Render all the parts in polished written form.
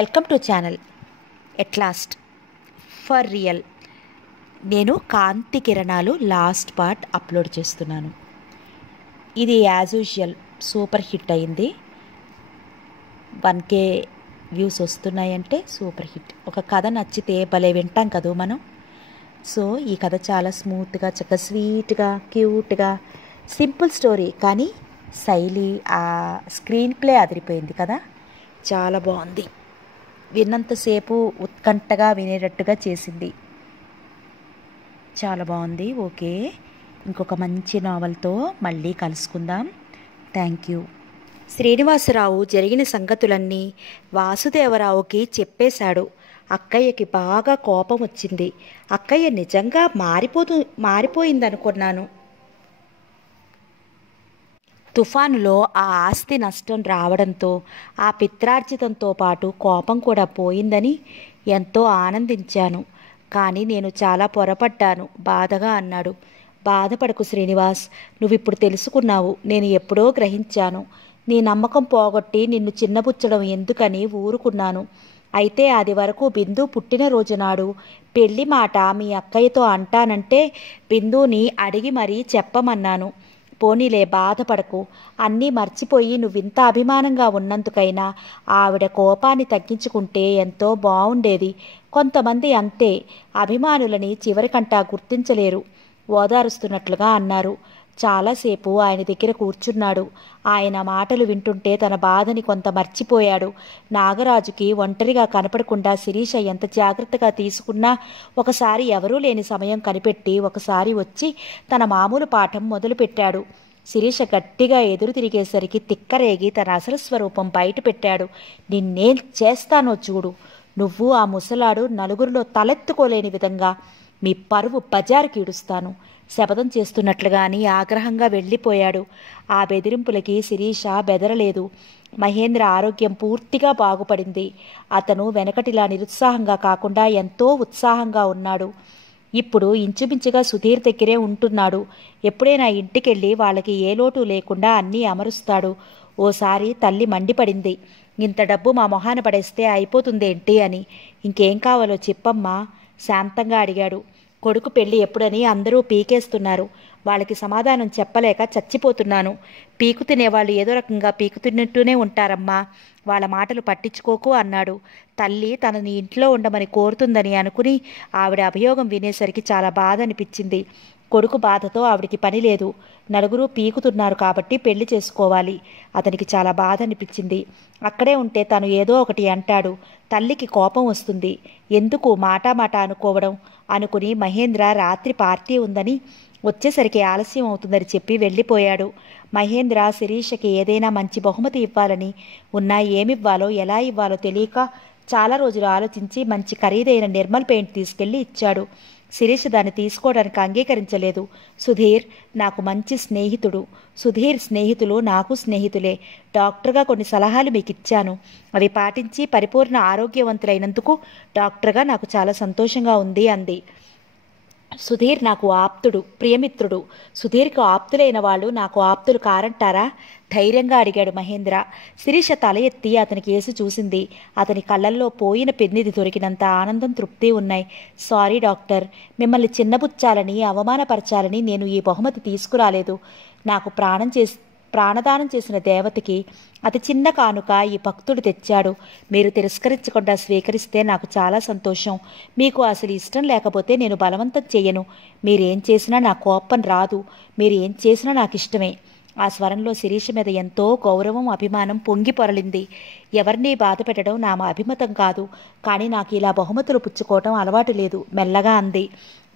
Welcome to channel at last for real. నేను కాంతి కిరణాలు last part upload చేస్తున్నాను. ఇది యాజ్ యూజువల్ సూపర్ హిట్ అయింది. 1K వ్యూస్ వస్తున్నాయంటే సూపర్ హిట్. ఒక కథ నచ్చితే భలే వింటాం కదా మనం. సో ఈ కథ చాలా స్మూత్గా, చక్కగా స్వీట్గా, క్యూట్గా, సింపుల్ స్టోరీ, కానీ శైలి, ఆ స్క్రీన్ ప్లే అదిరిపోయింది కదా, చాలా బాగుంది. విన్నంతసేపు ఉత్కంఠగా వినేటట్టుగా చేసింది. చాలా బాగుంది. ఓకే, ఇంకొక మంచి నావల్తో మళ్ళీ కలుసుకుందాం. Thank you. శ్రీనివాసరావు జరిగిన సంగతులన్నీ వాసుదేవరావుకి చెప్పేశాడు. అక్కయ్యకి బాగా కోపం వచ్చింది. అక్కయ్య నిజంగా మారిపోయిందనుకున్నాను. తుఫానులో ఆ ఆస్తి నష్టం రావడంతో ఆ పిత్రార్జితంతో పాటు కోపం కూడా పోయిందని ఎంతో ఆనందించాను. కానీ నేను చాలా పొరపడ్డాను, బాధగా అన్నాడు. బాధపడకు శ్రీనివాస్, నువ్విప్పుడు తెలుసుకున్నావు. నేను ఎప్పుడో గ్రహించాను. నీ నమ్మకం పోగొట్టి నిన్ను చిన్నబుచ్చడం ఎందుకని ఊరుకున్నాను. అయితే అది వరకు బిందు పుట్టినరోజు నాడు పెళ్లి మాట మీ అక్కయ్యతో అంటానంటే బిందుని అడిగి మరీ చెప్పమన్నాను. పోనీలే, బాధపడకు. అన్నీ మర్చిపోయి నువ్వింత అభిమానంగా ఉన్నందుకైనా ఆవిడ కోపాన్ని తగ్గించుకుంటే ఎంతో బాగుండేది. కొంతమంది అంతే, అభిమానులని చివరికంటా గుర్తించలేరు. ఓదారుస్తున్నట్లుగా అన్నారు. చాలాసేపు ఆయన దగ్గర కూర్చున్నాడు. ఆయన మాటలు వింటుంటే తన బాధని కొంత మర్చిపోయాడు. నాగరాజుకి ఒంటరిగా కనపడకుండా శిరీష ఎంత జాగ్రత్తగా తీసుకున్నా ఒకసారి ఎవరూ లేని సమయం కనిపెట్టి ఒకసారి వచ్చి తన మామూలు పాఠం మొదలుపెట్టాడు. శిరీష గట్టిగా ఎదురు తిరిగేసరికి తిక్కరేగి తన అసలు స్వరూపం బయట పెట్టాడు. నిన్నేం చేస్తానో చూడు. నువ్వు ఆ ముసలాడు నలుగురిలో తలెత్తుకోలేని విధంగా మీ పరువు బజారుకి ఇడుస్తాను. శపథం చేస్తున్నట్లుగాని ఆగ్రహంగా వెళ్ళిపోయాడు. ఆ బెదిరింపులకి శిరీష బెదరలేదు. మహేంద్ర ఆరోగ్యం పూర్తిగా బాగుపడింది. అతను వెనకటిలా నిరుత్సాహంగా కాకుండా ఎంతో ఉత్సాహంగా ఉన్నాడు. ఇప్పుడు ఇంచుమించుగా సుధీర్ దగ్గరే ఉంటున్నాడు. ఎప్పుడైనా ఇంటికెళ్ళి వాళ్ళకి ఏ లోటు లేకుండా అన్నీ అమరుస్తాడు. ఓసారి తల్లి మండిపడింది. ఇంత డబ్బు మా మొహాన పడేస్తే అయిపోతుందేంటి అని. ఇంకేం కావాలో చెప్పమ్మా, శాంతంగా అడిగాడు. కొడుకు పెళ్లి ఎప్పుడని అందరూ పీకేస్తున్నారు. వాళ్ళకి సమాధానం చెప్పలేక చచ్చిపోతున్నాను. పీకు తినేవాళ్ళు ఏదో రకంగా పీకు తిన్నట్టునే ఉంటారమ్మా, వాళ్ళ మాటలు పట్టించుకోకు అన్నాడు. తల్లి తనని ఇంట్లో ఉండమని కోరుతుందని అనుకుని ఆవిడ అభియోగం వినేసరికి చాలా బాధ అనిపించింది. కొడుకు బాధతో ఆవిడికి పని లేదు. నలుగురు పీకుతున్నారు కాబట్టి పెళ్లి చేసుకోవాలి. అతనికి చాలా బాధ అనిపించింది. అక్కడే ఉంటే తను ఏదో ఒకటి అంటాడు. తల్లికి కోపం వస్తుంది. ఎందుకు మాట అనుకోవడం అనుకుని మహేంద్ర రాత్రి పార్టీ ఉందని వచ్చేసరికి ఆలస్యం అవుతుందని చెప్పి వెళ్ళిపోయాడు. మహేంద్ర శిరీషకి ఏదైనా మంచి బహుమతి ఇవ్వాలని ఉన్నా ఏమివ్వాలో ఎలా ఇవ్వాలో తెలియక చాలా రోజులు ఆలోచించి మంచి ఖరీదైన నిర్మల్ పెయింట్ తీసుకెళ్లి ఇచ్చాడు. శిరీష దాన్ని తీసుకోవడానికి అంగీకరించలేదు. సుధీర్ నాకు మంచి స్నేహితుడు. సుధీర్ స్నేహితులు నాకు స్నేహితులే. డాక్టర్గా కొన్ని సలహాలు మీకు ఇచ్చాను. అవి పాటించి పరిపూర్ణ ఆరోగ్యవంతులైనందుకు డాక్టర్గా నాకు చాలా సంతోషంగా ఉంది అంది. సుధీర్ నాకు ఆప్తుడు, ప్రియమిత్రుడు. సుధీర్కు ఆప్తులైన వాళ్ళు నాకు ఆప్తులు కారంటారా? ధైర్యంగా అడిగాడు మహేంద్ర. శిరీష తల ఎత్తి అతని కేసు చూసింది. అతని కళ్ళల్లో పోయిన పెన్నిది దొరికినంత ఆనందం, తృప్తి ఉన్నాయి. సారీ డాక్టర్, మిమ్మల్ని చిన్నబుచ్చాలని అవమానపరచాలని నేను ఈ బహుమతి తీసుకురాలేదు. నాకు ప్రాణదానం చేసిన దేవతకి అతి చిన్న కానుక ఈ భక్తుడు తెచ్చాడు. మీరు తిరస్కరించకుండా స్వీకరిస్తే నాకు చాలా సంతోషం. మీకు అసలు ఇష్టం లేకపోతే నేను బలవంతం చెయ్యను. మీరేం చేసినా నా కోపం రాదు. మీరు ఏం చేసినా నాకు ఇష్టమే. ఆ స్వరంలో శిరీష మీద ఎంతో గౌరవం, అభిమానం పొంగి పొరలింది. ఎవరినీ బాధ పెట్టడం నా అభిమతం కాదు, కానీ నాకు ఇలా బహుమతులు పుచ్చుకోవటం అలవాటు లేదు మెల్లగా అంది.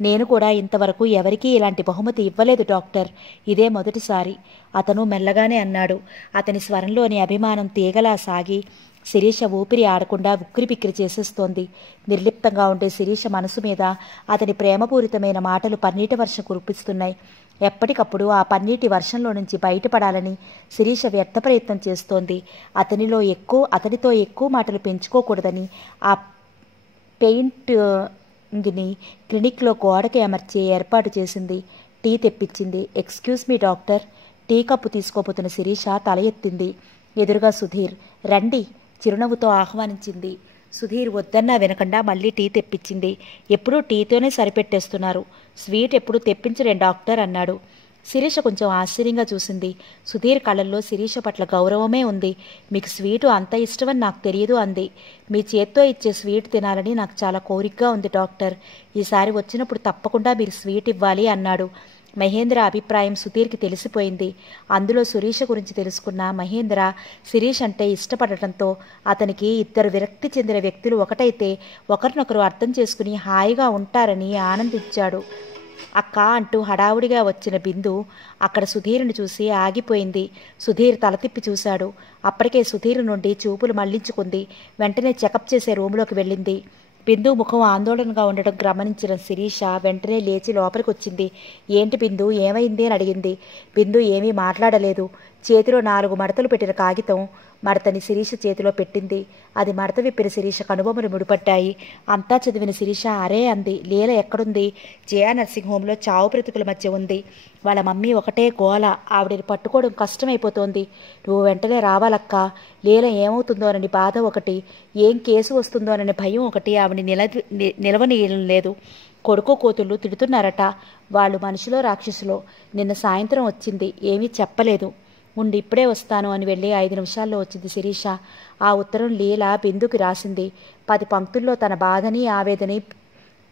నేను కూడా ఇంతవరకు ఎవరికీ ఇలాంటి బహుమతి ఇవ్వలేదు డాక్టర్, ఇదే మొదటిసారి అతను మెల్లగానే అన్నాడు. అతని స్వరంలోని అభిమానం తీగలా సాగి శిరీష ఊపిరి ఆడకుండా ఉక్కిరిపిక్కిరి చేసేస్తోంది. నిర్లిప్తంగా ఉండే శిరీష మనసు మీద అతని ప్రేమపూరితమైన మాటలు పన్నీటి వర్షం కురిపిస్తున్నాయి. ఎప్పటికప్పుడు ఆ పన్నీటి వర్షంలో నుంచి బయటపడాలని శిరీష వ్యర్థ ప్రయత్నం చేస్తోంది. అతనితో ఎక్కువ మాటలు పెంచుకోకూడదని ఆ పెయింట్ని క్లినిక్లో గోడకి అమర్చి ఏర్పాటు చేసింది. టీ తెప్పించింది. Excuse me doctor. Tea cup తీసుకోబోతున్న శిరీష తల ఎత్తింది. ఎదురుగా సుధీర్. రండి, చిరునవ్వుతో ఆహ్వానించింది. సుధీర్ వద్దన్నా వినకుండా మళ్ళీ టీ తెప్పించింది. ఎప్పుడూ టీతోనే సరిపెట్టేస్తున్నారు, స్వీట్ ఎప్పుడు తెప్పించలేం డాక్టర్ అన్నాడు. శిరీష కొంచెం ఆశ్చర్యంగా చూసింది. సుధీర్ కళ్ళల్లో శిరీష పట్ల గౌరవమే ఉంది. మీకు స్వీటు అంత ఇష్టమని నాకు తెలియదు అంది. మీ చేత్తో ఇచ్చే స్వీట్ తినాలని నాకు చాలా కోరికగా ఉంది డాక్టర్. ఈసారి వచ్చినప్పుడు తప్పకుండా మీరు స్వీట్ ఇవ్వాలి అన్నాడు. మహేంద్ర అభిప్రాయం సుధీర్కి తెలిసిపోయింది. అందులో శిరీష గురించి తెలుసుకున్న మహేంద్ర శిరీష్ అంటే ఇష్టపడటంతో అతనికి ఇద్దరు విరక్తి చెందిన వ్యక్తులు ఒకటైతే ఒకరినొకరు అర్థం చేసుకుని హాయిగా ఉంటారని ఆనందించాడు. అక్క అంటూ హడావుడిగా వచ్చిన బిందు అక్కడ సుధీర్ని చూసి ఆగిపోయింది. సుధీర్ తల తిప్పి చూశాడు. అప్పటికే సుధీర్ నుండి చూపులు మళ్లించుకుంది. వెంటనే చెకప్ చేసే రూములోకి వెళ్ళింది. బిందు ముఖం ఆందోళనగా ఉండడం గమనించిన శిరీష వెంటనే లేచి లోపలికి వచ్చింది. ఏంటి బిందు, ఏమైంది అని అడిగింది. బిందు ఏమీ మాట్లాడలేదు. చేతిలో 4 మడతలు పెట్టిన కాగితం మడతని శిరీష చేతిలో పెట్టింది. అది మడత విప్పిన శిరీష కనుబొమ్మలు ముడిపడ్డాయి. అంతా చదివిన శిరీష అరే అంది. లీల ఎక్కడుంది? జయా నర్సింగ్ హోంలో చావు బ్రతుకుల మధ్య ఉంది. వాళ్ళ మమ్మీ ఒకటే గోల, ఆవిడని పట్టుకోవడం కష్టమైపోతోంది. నువ్వు వెంటనే రావాలక్క. లీల ఏమవుతుందోనని బాధ ఒకటి, ఏం కేసు వస్తుందోనని భయం ఒకటి ఆవిడని నిలవనీయడం లేదు. కొడుకు కూతుళ్ళు తిడుతున్నారట. వాళ్ళు మనుషులో రాక్షసులో. నిన్న సాయంత్రం వచ్చింది, ఏమీ చెప్పలేదు. ఉండి ఇప్పుడే వస్తాను అని వెళ్ళి 5 నిమిషాల్లో వచ్చింది శిరీష. ఆ ఉత్తరం లీల బిందుకి రాసింది. 10 పంక్తుల్లో తన బాధని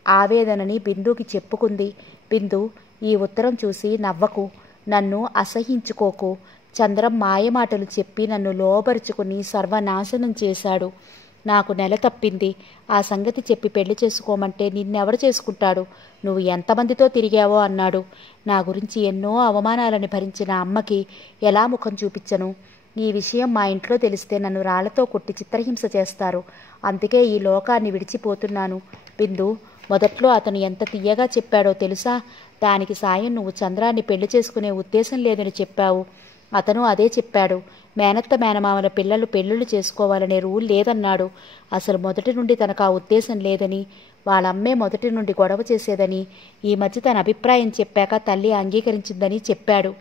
ఆవేదనని బిందుకి చెప్పుకుంది. బిందు, ఈ ఉత్తరం చూసి నవ్వకు, నన్ను అసహించుకోకు. చంద్రం మాయమాటలు చెప్పి నన్ను లోబరుచుకుని సర్వనాశనం చేశాడు. నాకు నెల తప్పింది. ఆ సంగతి చెప్పి పెళ్లి చేసుకోమంటే నిన్నెవడు చేసుకుంటాడు? నువ్వు ఎంతమందితో తిరిగావో అన్నాడు. నా గురించి ఎన్నో అవమానాలని భరించిన అమ్మకి ఎలా ముఖం చూపించను? ఈ విషయం మా ఇంట్లో తెలిస్తే నన్ను రాళ్లతో కొట్టి చిత్రహింస చేస్తారు. అందుకే ఈ లోకాన్ని విడిచిపోతున్నాను. బిందు, మొదట్లో అతను ఎంత తీయగా చెప్పాడో తెలుసా? దానికి సాయం నువ్వు చంద్రాన్ని పెళ్లి చేసుకునే ఉద్దేశం లేదని చెప్పావు. అతను అదే చెప్పాడు. మేనత్త మేనమామల పిల్లలు పెళ్ళిళ్ళు చేసుకోవాలనే రూల్ లేదన్నాడు. అసలు మొదటి నుండి తనకు ఆ ఉద్దేశం లేదని, వాళ్ళమ్మే మొదటి నుండి గొడవ చేసేదని, ఈ మధ్య తన అభిప్రాయం చెప్పాక తల్లి అంగీకరించిందని చెప్పాడు.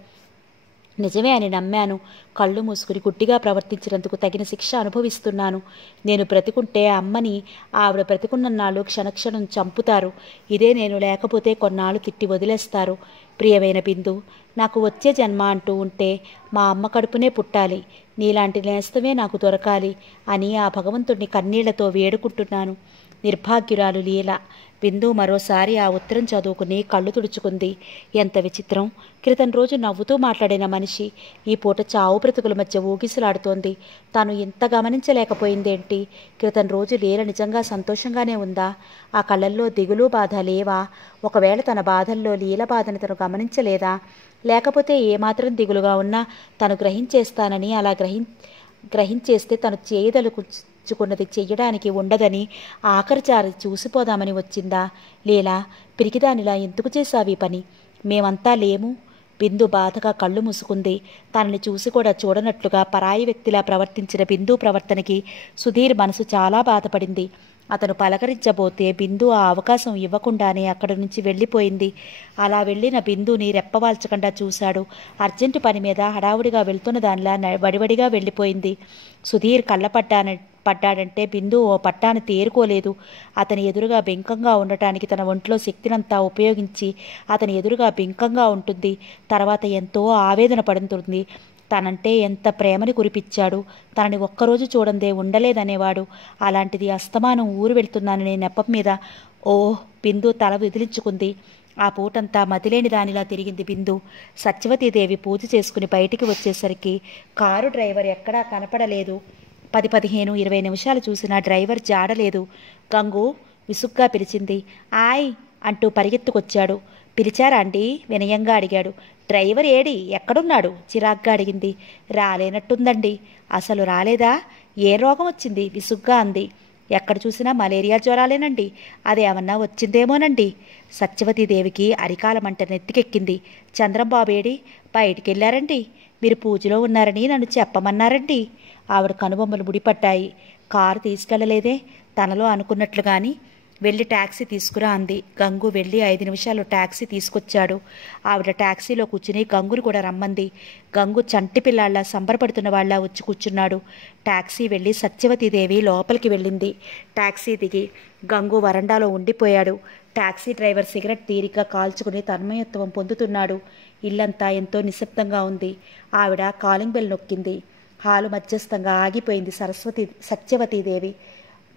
నిజమే అని నమ్మాను. కళ్ళు మూసుకుని గుడ్డిగా ప్రవర్తించినందుకు తగిన శిక్ష అనుభవిస్తున్నాను. నేను బ్రతికుంటే అమ్మని ఆవిడ బ్రతికున్నన్నాళ్ళు క్షణక్షణం చంపుతారు. ఇదే నేను లేకపోతే కొన్నాళ్ళు తిట్టి వదిలేస్తారు. ప్రియమైన బిందు, నాకు వచ్చే జన్మ అంటూ ఉంటే మా అమ్మ కడుపునే పుట్టాలి. నీలాంటి నేస్తమే నాకు దొరకాలి అని ఆ భగవంతుడిని కన్నీళ్లతో వేడుకుంటున్నాను. నిర్భాగ్యురాలు లీల. బిందు మరోసారి ఆ ఉత్తరం చదువుకుని కళ్ళు తుడుచుకుంది. ఎంత విచిత్రం! క్రితం రోజు నవ్వుతూ మాట్లాడిన మనిషి ఈ పూట చావు బ్రతుకుల మధ్య ఊగిసలాడుతోంది. తాను ఇంత గమనించలేకపోయిందేంటి? క్రితం రోజు లీల నిజంగా సంతోషంగానే ఉందా? ఆ కళ్ళల్లో దిగులు బాధ లేవా? ఒకవేళ తన బాధల్లో లీల బాధని తను గమనించలేదా? లేకపోతే ఏమాత్రం దిగులుగా ఉన్నా తను గ్రహించేస్తానని అలా గ్రహించేస్తే తను చేయదలుచుకున్నది చెయ్యడానికి ఉండదని ఆఖరిచారి చూసిపోదామని వచ్చిందా? లీలా, పిరికిదానిలా ఎందుకు చేశావి పని? మేమంతా లేము. బిందు బాధగా కళ్ళు మూసుకుంది. తనని చూసి కూడా చూడనట్లుగా పరాయి వ్యక్తిలా ప్రవర్తించిన బిందు ప్రవర్తనకి సుధీర్ మనసు చాలా బాధపడింది. అతను పలకరించబోతే బిందు ఆ అవకాశం ఇవ్వకుండానే అక్కడి నుంచి వెళ్ళిపోయింది. అలా వెళ్ళిన బిందుని రెప్పవాల్చకుండా చూశాడు. అర్జెంటు పని మీద హడావుడిగా వెళ్తున్న దానిలా వడివడిగా వెళ్ళిపోయింది. సుధీర్ పడ్డాడంటే బిందు ఓ పట్టాను తేరుకోలేదు. అతని ఎదురుగా బింకంగా ఉండటానికి తన ఒంట్లో శక్తినంతా ఉపయోగించి అతని ఎదురుగా బింకంగా ఉంటుంది. తర్వాత ఎంతో ఆవేదన పడుతుంది. తనంటే ఎంత ప్రేమని కురిపించాడు. తనని ఒక్కరోజు చూడందే ఉండలేదనేవాడు. అలాంటిది అస్తమానం ఊరు వెళ్తున్నాననే నెపం మీద బిందు తల విదిలించుకుంది. ఆ పూటంతా మతిలేని దానిలా తిరిగింది బిందు. సత్యవతీదేవి పూజ చేసుకుని బయటికి వచ్చేసరికి కారు డ్రైవర్ ఎక్కడా కనపడలేదు. 10-15-20 నిమిషాలు చూసినా డ్రైవర్ జాడలేదు. గంగు విసుగ్గా పిలిచింది. ఆయ్ అంటూ పరిగెత్తుకొచ్చాడు. పిలిచారా అండి? వినయంగా అడిగాడు. డ్రైవర్ ఏడి, ఎక్కడున్నాడు? చిరాగ్గా అడిగింది. రాలేనట్టుందండి. అసలు రాలేదా? ఏ రోగం వచ్చింది? విసుగ్గా అంది. ఎక్కడ చూసినా మలేరియా జ్వరాలేనండి. అదేమన్నా వచ్చిందేమోనండి. సత్యవతీదేవికి అరికాలమంట నెత్తికెక్కింది. చంద్రంబాబేడి? బయటికెళ్ళారండి. మీరు పూజలో ఉన్నారని నన్ను చెప్పమన్నారండి. ఆవిడ కనుబొమ్మలు ముడిపట్టాయి. కారు తీసుకెళ్లలేదే? తనలో అనుకున్నట్లుగాని వెళ్ళి ట్యాక్సీ తీసుకురా అంది. గంగు వెళ్ళి 5 నిమిషాల్లో ట్యాక్సీ తీసుకొచ్చాడు. ఆవిడ ట్యాక్సీలో కూర్చుని గంగుని కూడా రమ్మంది. గంగు చంటి పిల్లాళ్ళ సంబరపడుతున్న వాళ్ళ వచ్చి కూర్చున్నాడు. ట్యాక్సీ వెళ్ళి సత్యవతీదేవి లోపలికి వెళ్ళింది. ట్యాక్సీ దిగి గంగు వరండాలో ఉండిపోయాడు. ట్యాక్సీ డ్రైవర్ సిగరెట్ తీరిగ్గా కాల్చుకుని తన్మయత్వం పొందుతున్నాడు. ఇల్లంతా ఎంతో నిశ్శబ్దంగా ఉంది. ఆవిడ కాలింగ్ బెల్ నొక్కింది. హాలు మధ్యస్థంగా ఆగిపోయింది. సత్యవతీదేవి.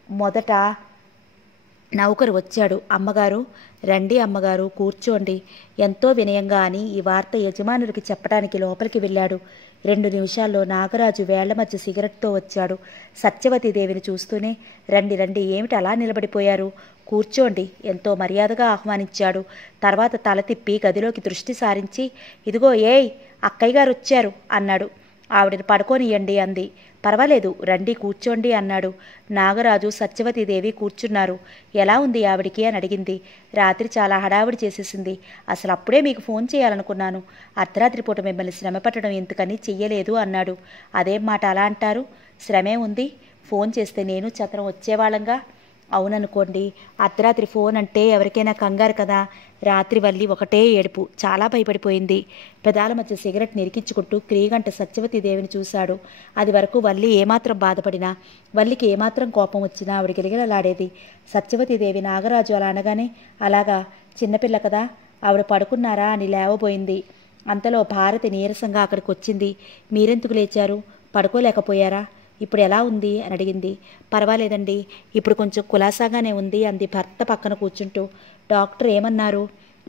మొదట నౌకరు వచ్చాడు. అమ్మగారు రండి, అమ్మగారు కూర్చోండి ఎంతో వినయంగా అని ఈ వార్త యజమానుడికి చెప్పడానికి లోపలికి వెళ్ళాడు. 2 నిమిషాల్లో నాగరాజు వేళ్ల మధ్య సిగరెట్తో వచ్చాడు. సత్యవతీదేవిని చూస్తూనే రండి రండి, ఏమిటి అలా నిలబడిపోయారు, కూర్చోండి ఎంతో మర్యాదగా ఆహ్వానించాడు. తర్వాత తల తిప్పి గదిలోకి దృష్టి సారించి ఇదిగో ఏయ్ అక్కయ్య గారు వచ్చారు అన్నాడు. ఆవిడని పడుకోనియండి అంది. పర్వాలేదు రండి కూర్చోండి అన్నాడు. నాగరాజు సత్యవతీదేవి కూర్చున్నారు. ఎలా ఉంది ఆవిడికి అని అడిగింది. రాత్రి చాలా హడావిడి చేసేసింది. అసలు అప్పుడే మీకు ఫోన్ చేయాలనుకున్నాను. అర్ధరాత్రి పూట మిమ్మల్ని శ్రమ పట్టడం ఎందుకని చెయ్యలేదు అన్నాడు. అదేం మాట అలా అంటారు? శ్రమే ఉంది. ఫోన్ చేస్తే నేను చతరం వచ్చేవాళ్ళంగా. అవుననుకోండి, అర్ధరాత్రి ఫోన్ అంటే ఎవరికైనా కంగారు కదా. రాత్రి వల్లి ఒకటే ఏడుపు. చాలా భయపడిపోయింది. పెదాల మధ్య సిగరెట్ నిరికించుకుంటూ క్రీగంట సత్యవతీదేవిని చూశాడు. అది వరకు వల్లి ఏమాత్రం బాధపడినా, వల్లికి ఏమాత్రం కోపం వచ్చినా ఆవిడ గిలగిలలాడేది. సత్యవతీదేవి నాగరాజు అలా అనగానే అలాగా, చిన్నపిల్ల కదా, ఆవిడ పడుకున్నారా అని లేవబోయింది. అంతలో భారతి నీరసంగా అక్కడికి వచ్చింది. మీరెందుకు లేచారు? పడుకోలేకపోయారా? ఇప్పుడు ఎలా ఉంది అని అడిగింది. పర్వాలేదండి, ఇప్పుడు కొంచెం కులాసాగానే ఉంది అంది భర్త పక్కన కూర్చుంటూ. డాక్టర్ ఏమన్నారు?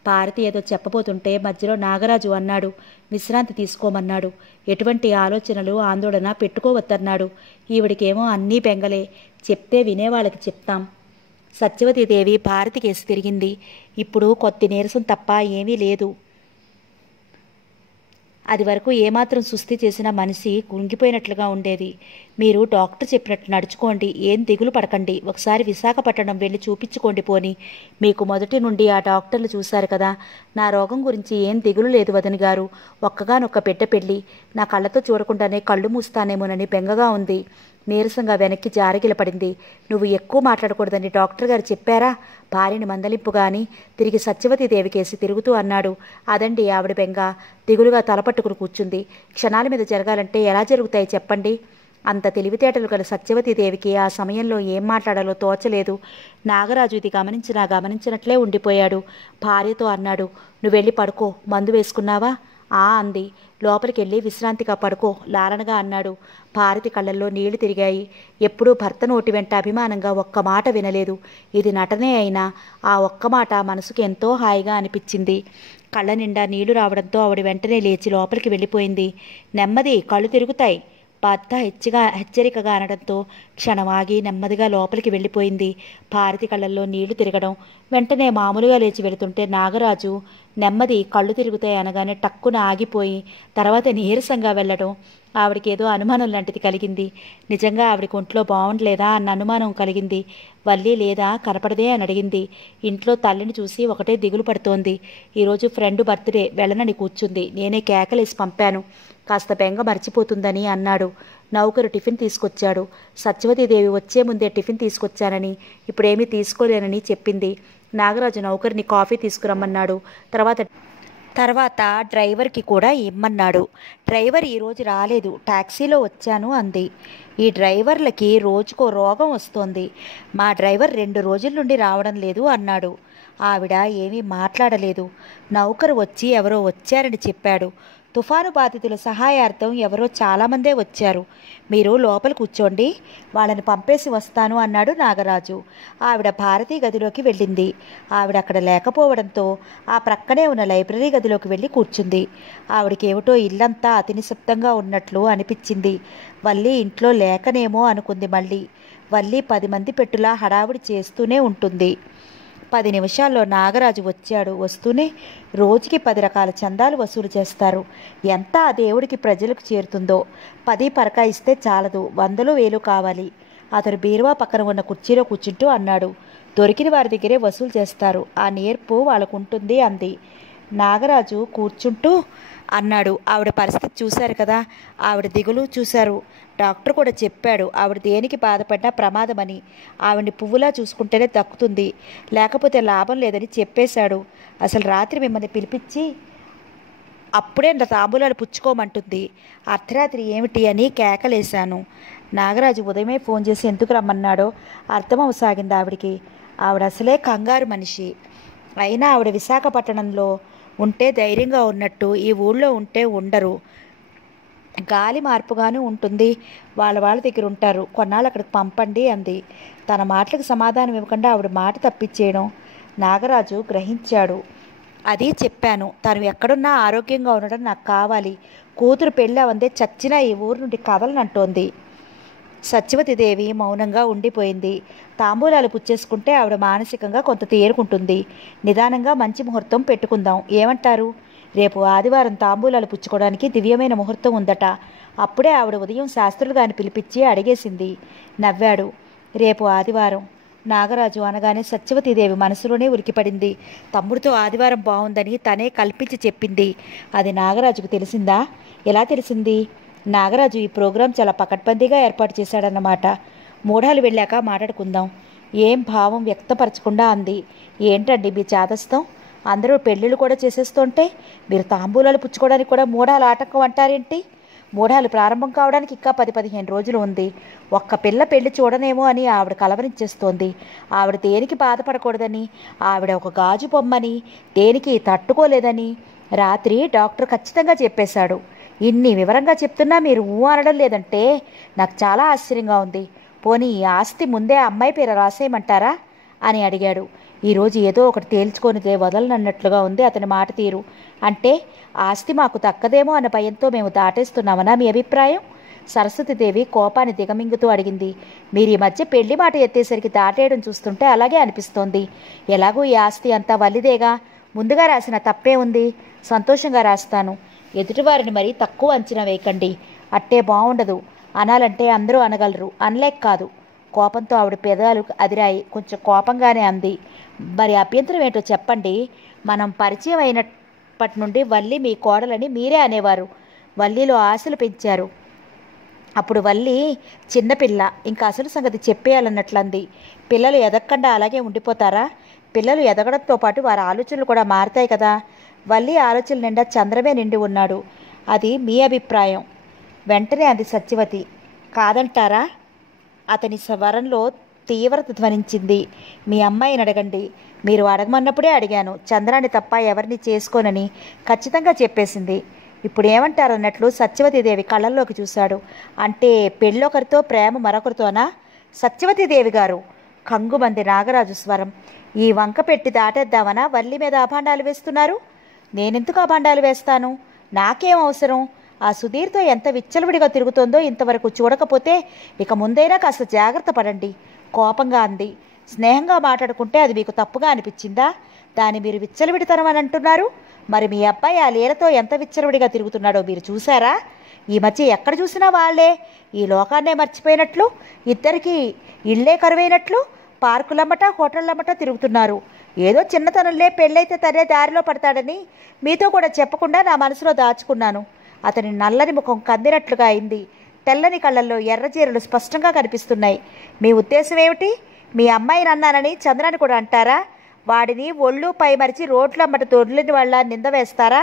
భారతి ఏదో చెప్పబోతుంటే మధ్యలో నాగరాజు అన్నాడు, విశ్రాంతి తీసుకోమన్నాడు. ఎటువంటి ఆలోచనలు ఆందోళన పెట్టుకోవద్దన్నాడు. ఈవిడికేమో అన్నీ బెంగలే, చెప్తే వినేవాళ్ళకి చెప్తాం. సత్యవతీదేవి భారతి కేసి తిరిగింది. ఇప్పుడు కొద్ది నీరసం తప్ప ఏమీ లేదు. అది వరకు ఏమాత్రం సుస్థి చేసిన మనిషి కుంగిపోయినట్లుగా ఉండేది. మీరు డాక్టర్ చెప్పినట్టు నడుచుకోండి, ఏం దిగులు పడకండి. ఒకసారి విశాఖపట్నం వెళ్ళి చూపించుకోండి పోని. మీకు మొదటి నుండి ఆ డాక్టర్లు చూశారు కదా. నా రోగం గురించి ఏం దిగులు లేదు వదిన గారు. ఒక్కగానొక్క బిడ్డ పెళ్ళి. నా కళ్ళతో చూడకుండానే కళ్ళు మూస్తానేమోనని బెంగగా ఉంది. నీరసంగా వెనక్కి జారిగిలపడింది. నువ్వు ఎక్కువ మాట్లాడకూడదని డాక్టర్ గారు చెప్పారా? భార్యని మందలింపుగాని తిరిగి సత్యవతీదేవి కేసి తిరుగుతూ అన్నాడు. అదండి ఆవిడ బెంగ. దిగులుగా తలపట్టుకుని కూర్చుంది. క్షణాల మీద జరగాలంటే ఎలా జరుగుతాయి చెప్పండి? అంత తెలివితేటలు గల సత్యవతీదేవికి ఆ సమయంలో ఏం మాట్లాడాలో తోచలేదు. నాగరాజు ఇది గమనించినట్లే ఉండిపోయాడు. భార్యతో అన్నాడు, నువ్వెళ్ళి పడుకో, మందు వేసుకున్నావా? అంది. లోపలికి వెళ్ళి విశ్రాంతిగా పడుకో లాలనగా అన్నాడు. భారతి కళ్ళల్లో నీళ్లు తిరిగాయి. ఎప్పుడూ భర్త నోటి వెంట అభిమానంగా ఒక్క మాట వినలేదు. ఇది నటనే అయినా ఆ ఒక్క మాట మనసుకు ఎంతో హాయిగా అనిపించింది. కళ్ళ నిండా నీళ్లు రావడంతో ఆవిడ వెంటనే లేచి లోపలికి వెళ్ళిపోయింది. నెమ్మది, కళ్ళు తిరుగుతాయి భర్త హెచ్చరికగా అనడంతో క్షణమాగి నెమ్మదిగా లోపలికి వెళ్ళిపోయింది. భారతి కళ్ళల్లో నీళ్లు తిరగడం, వెంటనే మామూలుగా లేచి వెళుతుంటే నాగరాజు నెమ్మది, కళ్ళు తిరుగుతాయి అనగానే టక్కున ఆగిపోయి తర్వాత నీరసంగా వెళ్ళడం ఆవిడకి ఏదో అనుమానం లాంటిది కలిగింది. నిజంగా ఆవిడకి ఒంట్లో బాగుండలేదా అన్న అనుమానం కలిగింది. వల్లి లేదా కనపడదే అని అడిగింది. ఇంట్లో తల్లిని చూసి ఒకటే దిగులు పడుతోంది. ఈరోజు ఫ్రెండ్ బర్త్డే, వెళ్ళనని కూర్చుంది. నేనే కేకలేసి పంపాను, కాస్త బెంగ మర్చిపోతుందని అన్నాడు. నౌకరు టిఫిన్ తీసుకొచ్చాడు. సత్యవతీదేవి వచ్చే ముందే టిఫిన్ తీసుకొచ్చానని, ఇప్పుడేమీ తీసుకోలేనని చెప్పింది. నాగరాజు నౌకరిని కాఫీ తీసుకురమ్మన్నాడు. తర్వాత డ్రైవర్కి కూడా ఇమ్మన్నాడు. డ్రైవర్ ఈరోజు రాలేదు, టాక్సీలో వచ్చాను అంది. ఈ డ్రైవర్లకి రోజుకో రోగం వస్తోంది. మా డ్రైవర్ 2 రోజుల నుండి రావడం లేదు అన్నాడు. ఆవిడ ఏమీ మాట్లాడలేదు. నౌకరు వచ్చి ఎవరో వచ్చారని చెప్పాడు. తుఫాను బాధితుల సహాయార్థం ఎవరో చాలామందే వచ్చారు. మీరు లోపల కూర్చోండి, వాళ్ళని పంపేసి వస్తాను అన్నాడు నాగరాజు. ఆవిడ భారతీ గదిలోకి వెళ్ళింది. ఆవిడ అక్కడ లేకపోవడంతో ఆ ప్రక్కనే ఉన్న లైబ్రరీ గదిలోకి వెళ్ళి కూర్చుంది. ఆవిడకి ఏమిటో ఇల్లంతా అతి నిశ్శబ్దంగా ఉన్నట్లు అనిపించింది. వల్లి ఇంట్లో లేకనేమో అనుకుంది. మళ్ళీ వల్లి 10 మంది పెట్టులా హడావుడి చేస్తూనే ఉంటుంది. 10 నిమిషాల్లో నాగరాజు వచ్చాడు. వస్తూనే రోజుకి 10 రకాల చందాలు వసూలు చేస్తారు. ఎంత ఆ దేవుడికి ప్రజలకు చేరుతుందో. 10 పరకాయిస్తే చాలదు, 100 1000 కావాలి. అతడు బీరువా పక్కన ఉన్న కుర్చీలో కూర్చుంటూ అన్నాడు. దొరికిన వారి దగ్గరే వసూలు చేస్తారు, ఆ నేర్పు వాళ్ళకు ఉంటుంది అంది. నాగరాజు కూర్చుంటూ అన్నాడు, ఆవిడ పరిస్థితి చూశారు కదా, ఆవిడ దిగులు చూశారు. డాక్టర్ కూడా చెప్పాడు ఆవిడ దేనికి బాధపడినా ప్రమాదమని. ఆవిడ్ని పువ్వులా చూసుకుంటేనే దక్కుతుంది, లేకపోతే లాభం లేదని చెప్పేశాడు. అసలు రాత్రి మిమ్మల్ని పిలిపించి అప్పుడే నా తాంబూలాలు పుచ్చుకోమంటుంది. అర్ధరాత్రి ఏమిటి అని కేకలేశాను. నాగరాజు ఉదయమే ఫోన్ చేసి ఎందుకు రమ్మన్నాడో అర్థమవసాగింది ఆవిడికి. ఆవిడ అసలే కంగారు మనిషి. అయినా ఆవిడ విశాఖపట్టణంలో ఉంటే ధైర్యంగా ఉన్నట్టు ఈ ఊళ్ళో ఉంటే ఉండరు. గాలి మార్పుగానే ఉంటుంది, వాళ్ళ దగ్గర ఉంటారు. కొన్నాళ్ళు అక్కడికి పంపండి అంది. తన మాటలకు సమాధానం ఇవ్వకుండా ఆవిడ మాట తప్పించేయడం నాగరాజు గ్రహించాడు. అది చెప్పాను, తను ఎక్కడున్నా ఆరోగ్యంగా ఉండడం నాకు కావాలి. కూతురు పెళ్ళి అవందే చచ్చినా ఈ ఊరు నుండి కదలనంటోంది. సత్యవతిదేవి మౌనంగా ఉండిపోయింది. తాంబూలాలు పుచ్చేసుకుంటే ఆవిడ మానసికంగా కొంత తేరుకుంటుంది. నిదానంగా మంచి ముహూర్తం పెట్టుకుందాం, ఏమంటారు? రేపు ఆదివారం తాంబూలాలు పుచ్చుకోవడానికి దివ్యమైన ముహూర్తం ఉందట. అప్పుడే ఆవిడ ఉదయం శాస్త్రులు గారిని పిలిపించి అడిగేసింది. నవ్వాడు. రేపు ఆదివారం నాగరాజు అనగానే సత్యవతీదేవి మనసులోనే ఉలికిపడింది. తమ్ముడితో ఆదివారం బాగుందని తనే కల్పించి చెప్పింది. అది నాగరాజుకు తెలిసిందా? ఎలా తెలిసింది? నాగరాజు ఈ ప్రోగ్రాం చాలా పకడ్బందీగా ఏర్పాటు చేశాడన్నమాట. మూఢాలు వెళ్ళాక మాట్లాడుకుందాం. ఏం భావం వ్యక్తపరచకుండా అంది. ఏంటండి మీ చాదస్తం? అందరూ పెళ్ళిళ్ళు కూడా చేసేస్తుంటే మీరు తాంబూలాలు పుచ్చుకోవడానికి కూడా మూఢాలు ఆటంకం అంటారేంటి? మూఢాలు ప్రారంభం కావడానికి ఇంకా 10-15 రోజులు ఉంది. ఒక్క పిల్ల పెళ్లి చూడనేమో అని ఆవిడ కలవరించేస్తోంది. ఆవిడ దేనికి బాధపడకూడదని, ఆవిడ ఒక గాజు బొమ్మని, దేనికి తట్టుకోలేదని రాత్రి డాక్టర్ ఖచ్చితంగా చెప్పేశాడు. ఇన్ని వివరంగా చెప్తున్నా మీరు ఊ అనడం లేదంటే నాకు చాలా ఆశ్చర్యంగా ఉంది. పోనీ ఈ ఆస్తి ముందే అమ్మాయి పేరు రాసేయమంటారా అని అడిగాడు. ఈరోజు ఏదో ఒకటి తేల్చుకొనిదే వదలనన్నట్లుగా ఉంది అతని మాట తీరు. అంటే ఆస్తి మాకు దక్కదేమో అన్న భయంతో మేము దాటేస్తున్నామనా మీ అభిప్రాయం? సరస్వతీదేవి కోపాన్ని దిగమింగుతూ అడిగింది. మీరు ఈ మధ్య పెళ్లి మాట ఎత్తేసరికి దాటేయడం చూస్తుంటే అలాగే అనిపిస్తోంది. ఎలాగూ ఈ ఆస్తి అంతా వల్లిదేగా, ముందుగా రాసిన తప్పే ఉంది. సంతోషంగా రాస్తాను. ఎదుటివారిని మరీ తక్కువ అంచనా వేయకండి, అట్టే బాగుండదు. అనాలంటే అందరూ అనగలరు, అనలేక కాదు. కోపంతో ఆవిడ పెదాలు అదిరాయి. కొంచెం కోపంగానే అంది. మరి అభ్యంతరం ఏంటో చెప్పండి. మనం పరిచయం అయినప్పటి నుండి వల్లి మీ కోడలని మీరే అనేవారు. వల్లిలో ఆశలు పెంచారు. అప్పుడు వల్లి చిన్నపిల్ల, ఇంకా అసలు సంగతి చెప్పేయాలన్నట్లంది. పిల్లలు ఎదగకుండా అలాగే ఉండిపోతారా? పిల్లలు ఎదగడంతో పాటు వారి ఆలోచనలు కూడా మారుతాయి కదా. వల్లి ఆలోచనల నిండా చంద్రమే నిండి ఉన్నాడు. అది మీ అభిప్రాయం. వెంటనే అంది సత్యవతి. కాదంటారా? అతని స్వరంలో తీవ్రత ధ్వనించింది. మీ అమ్మాయిని అడగండి. మీరు అడగమన్నప్పుడే అడిగాను. చంద్రాన్ని తప్ప ఎవరిని చేసుకోనని ఖచ్చితంగా చెప్పేసింది. ఇప్పుడు ఏమంటారన్నట్లు సత్యవతీదేవి కళ్ళల్లోకి చూశాడు. అంటే పెళ్ళొకరితో ప్రేమ మరొకరితోనా? సత్యవతీదేవి గారు, కంగుమంది నాగరాజు స్వరం. ఈ వంక పెట్టి దాటేద్దామనా వల్లి మీద అభాండాలు వేస్తున్నారు? నేనెందుకు అభాండాలు వేస్తాను? నాకేం అవసరం? ఆ సుధీర్తో ఎంత విచ్చలవిడిగా తిరుగుతోందో ఇంతవరకు చూడకపోతే ఇక ముందైనా కాస్త జాగ్రత్త పడండి, కోపంగా అంది. స్నేహంగా మాట్లాడుకుంటే అది మీకు తప్పుగా అనిపించిందా? దాన్ని మీరు విచ్చలవిడితనం అని అంటున్నారు. మరి మీ అబ్బాయి ఆ లీలతో ఎంత విచ్చలవిడిగా తిరుగుతున్నాడో మీరు చూసారా? ఈ మధ్య ఎక్కడ చూసినా వాళ్లే ఈ లోకాన్నే మర్చిపోయినట్లు, ఇద్దరికి ఇళ్లే కరువైనట్లు పార్కులమ్మట హోటళ్ళమ్మట తిరుగుతున్నారు. ఏదో చిన్నతనంలే, పెళ్ళైతే తనే దారిలో పడతాడని మీతో కూడా చెప్పకుండా నా మనసులో దాచుకున్నాను. అతని నల్లని ముఖం కందినట్లుగా అయింది. తెల్లని కళ్ళల్లో ఎర్రచీరలు స్పష్టంగా కనిపిస్తున్నాయి. మీ ఉద్దేశం ఏమిటి? మీ అమ్మాయిని అన్నానని చంద్రాన్ని కూడా అంటారా? వాడిని ఒళ్ళు పై మరిచి రోడ్లమ్మట దొర్లిని వాళ్ళ నింద వేస్తారా?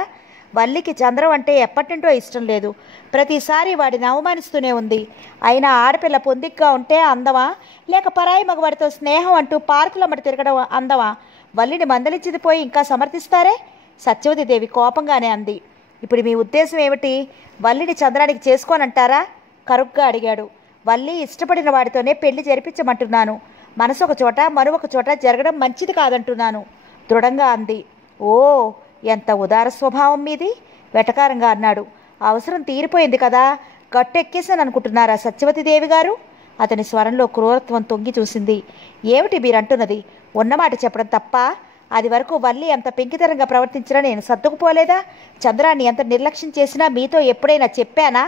వల్లికి చంద్రం అంటే ఎప్పటింటో ఇష్టం లేదు. ప్రతిసారి వాడిని అవమానిస్తూనే ఉంది. అయినా ఆడపిల్ల పొందిగ్గా ఉంటే అందమా, లేక పరాయి మగవాడితో స్నేహం అంటూ పార్కులమ్మట తిరగడం అందమా? వల్లిని మందలించింది పోయి ఇంకా సమర్థిస్తారే? సత్యవతీదేవి కోపంగానే అంది. ఇప్పుడు మీ ఉద్దేశం ఏమిటి? వల్లిని చంద్రానికి చేసుకోనంటారా? కరుగ్గా అడిగాడు. వల్లి ఇష్టపడిన వాడితోనే పెళ్లి జరిపించమంటున్నాను. మనసు ఒక చోట మరొక చోట జరగడం మంచిది కాదంటున్నాను, దృఢంగా అంది. ఓ, ఎంత ఉదార స్వభావం మీది, వెటకారంగా అన్నాడు. అవసరం తీరిపోయింది కదా, గట్టెక్కేసాను అనుకుంటున్నారా సత్యవతీదేవి గారు? అతని స్వరంలో క్రూరత్వం తొంగి చూసింది. ఏమిటి మీరంటున్నది? ఉన్నమాట చెప్పడం తప్ప? అది వరకు వల్లి ఎంత పెంకితనంగా ప్రవర్తించినా నేను సర్దుకుపోలేదా? చంద్రాన్ని ఎంత నిర్లక్ష్యం చేసినా మీతో ఎప్పుడైనా చెప్పానా?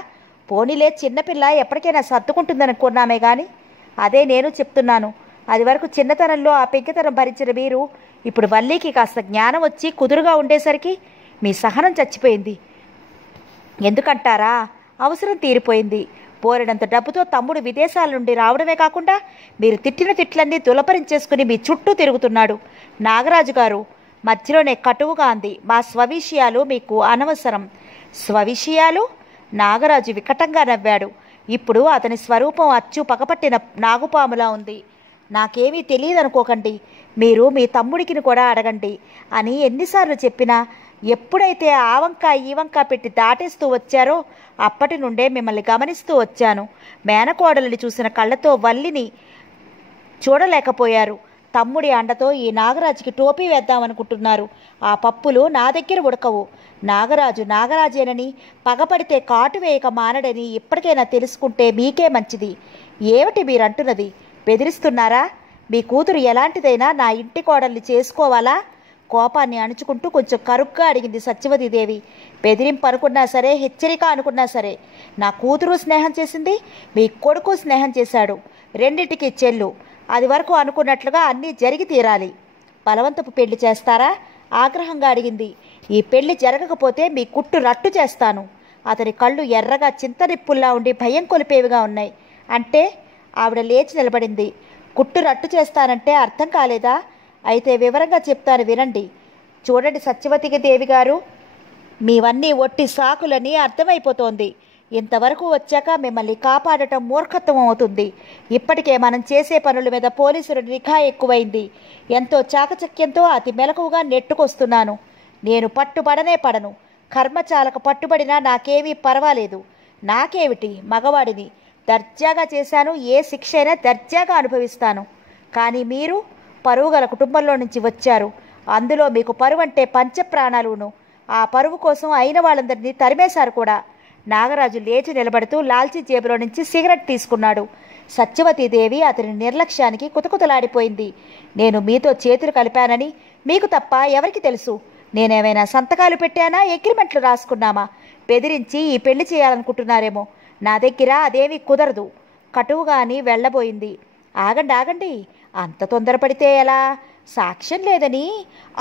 పోనీలే, చిన్నపిల్ల ఎప్పటికైనా సర్దుకుంటుందనుకున్నామే కానీ. అదే నేను చెప్తున్నాను. అది వరకు చిన్నతనంలో ఆ పెంకితనం భరించిన మీరు ఇప్పుడు వల్లికి కాస్త జ్ఞానం వచ్చి కుదురుగా ఉండేసరికి మీ సహనం చచ్చిపోయింది. ఎందుకంటారా? అవసరం తీరిపోయింది. బోరెడంత డబ్బుతో తమ్ముడు విదేశాల నుండి రావడమే కాకుండా మీరు తిట్టిన తిట్లన్నీ దులపరించేసుకుని మీ చుట్టూ తిరుగుతున్నాడు. నాగరాజు గారు మధ్యలోనే కటువుగా అంది. మా స్వవిషయాలు మీకు అనవసరం. స్వవిషయాలు? నాగరాజు వికటంగా నవ్వాడు. ఇప్పుడు అతని స్వరూపం అచ్చు పగపట్టిన నాగుపాములా ఉంది. నాకేమీ తెలియదనుకోకండి, మీరు మీ తమ్ముడికిని కూడా అడగండి అని ఎన్నిసార్లు చెప్పినా ఎప్పుడైతే ఆ వంక ఈ వంక పెట్టి దాటేస్తూ వచ్చారో అప్పటి నుండే మిమ్మల్ని గమనిస్తూ వచ్చాను. మేనకోడలిని చూసిన కళ్ళతో వల్లిని చూడలేకపోయారు. తమ్ముడి అండతో ఈ నాగరాజుకి టోపీ వేద్దామనుకుంటున్నారు. ఆ పప్పులు నా దగ్గర ఉడకవు. నాగరాజు నాగరాజేనని పగపడితే కాటు వేయక మానడని ఇప్పటికైనా తెలుసుకుంటే మీకే మంచిది. ఏమిటి మీరంటున్నది? బెదిరిస్తున్నారా? మీ కూతురు ఎలాంటిదైనా నా ఇంటి కోడల్ని చేసుకోవాలా? కోపాన్ని అణుచుకుంటూ కొంచెం కరుగ్గా అడిగింది సత్యవతీదేవి. బెదిరింపు అనుకున్నా సరే, హెచ్చరిక అనుకున్నా సరే, నా కూతురు స్నేహం చేసింది, మీ కొడుకు స్నేహం చేశాడు. రెండింటికి చెల్లు. అది వరకు అనుకున్నట్లుగా అన్నీ జరిగి తీరాలి. బలవంతపు పెళ్లి చేస్తారా? ఆగ్రహంగా అడిగింది. ఈ పెళ్లి జరగకపోతే మీ కుట్టు రట్టు చేస్తాను. అతని కళ్ళు ఎర్రగా చింతనిప్పుల్లా ఉండి భయం కొలిపేవిగా ఉన్నాయి. అంటే? ఆవిడ లేచి నిలబడింది. కుట్టు రట్టు చేస్తానంటే అర్థం కాలేదా? అయితే వివరంగా చెప్తాను వినండి. చూడండి సత్యవతి దేవి గారు, మీవన్నీ ఒట్టి సాకులని అర్థమైపోతోంది. ఇంతవరకు వచ్చాక మిమ్మల్ని కాపాడటం మూర్ఖత్వం అవుతుంది. ఇప్పటికే మనం చేసే పనుల మీద పోలీసుల నిఘా ఎక్కువైంది. ఎంతో చాకచక్యంతో అతి మెలకువగా నెట్టుకొస్తున్నాను. నేను పట్టుబడనే పడను. కర్మచాలకు పట్టుబడినా నాకేమీ పర్వాలేదు. నాకేమిటి, మగవాడిని. దర్జాగా చేశాను. ఏ శిక్ష అయినా దర్జాగా అనుభవిస్తాను. కానీ మీరు పరువుగల కుటుంబంలో నుంచి వచ్చారు. అందులో మీకు పరువు అంటే పంచప్రాణాలును. ఆ పరువు కోసం అయిన వాళ్ళందరినీ తరిమేశారు కూడా. నాగరాజు లేచి నిలబడుతూ లాల్చీ జేబులో నుంచి సిగరెట్ తీసుకున్నాడు. సత్యవతీదేవి అతని నిర్లక్ష్యానికి కుతకుతలాడిపోయింది. నేను మీతో చేతులు కలిపానని మీకు తప్ప ఎవరికి తెలుసు? నేనేమైనా సంతకాలు పెట్టానా, అగ్రిమెంట్లు రాసుకున్నామా? బెదిరించి ఈ పెళ్లి చేయాలనుకుంటున్నారేమో. నా దగ్గర అదేమీ కుదరదు. కటువుగా అని వెళ్ళబోయింది. ఆగండి ఆగండి, అంత తొందరపడితే ఎలా? సాక్ష్యం లేదని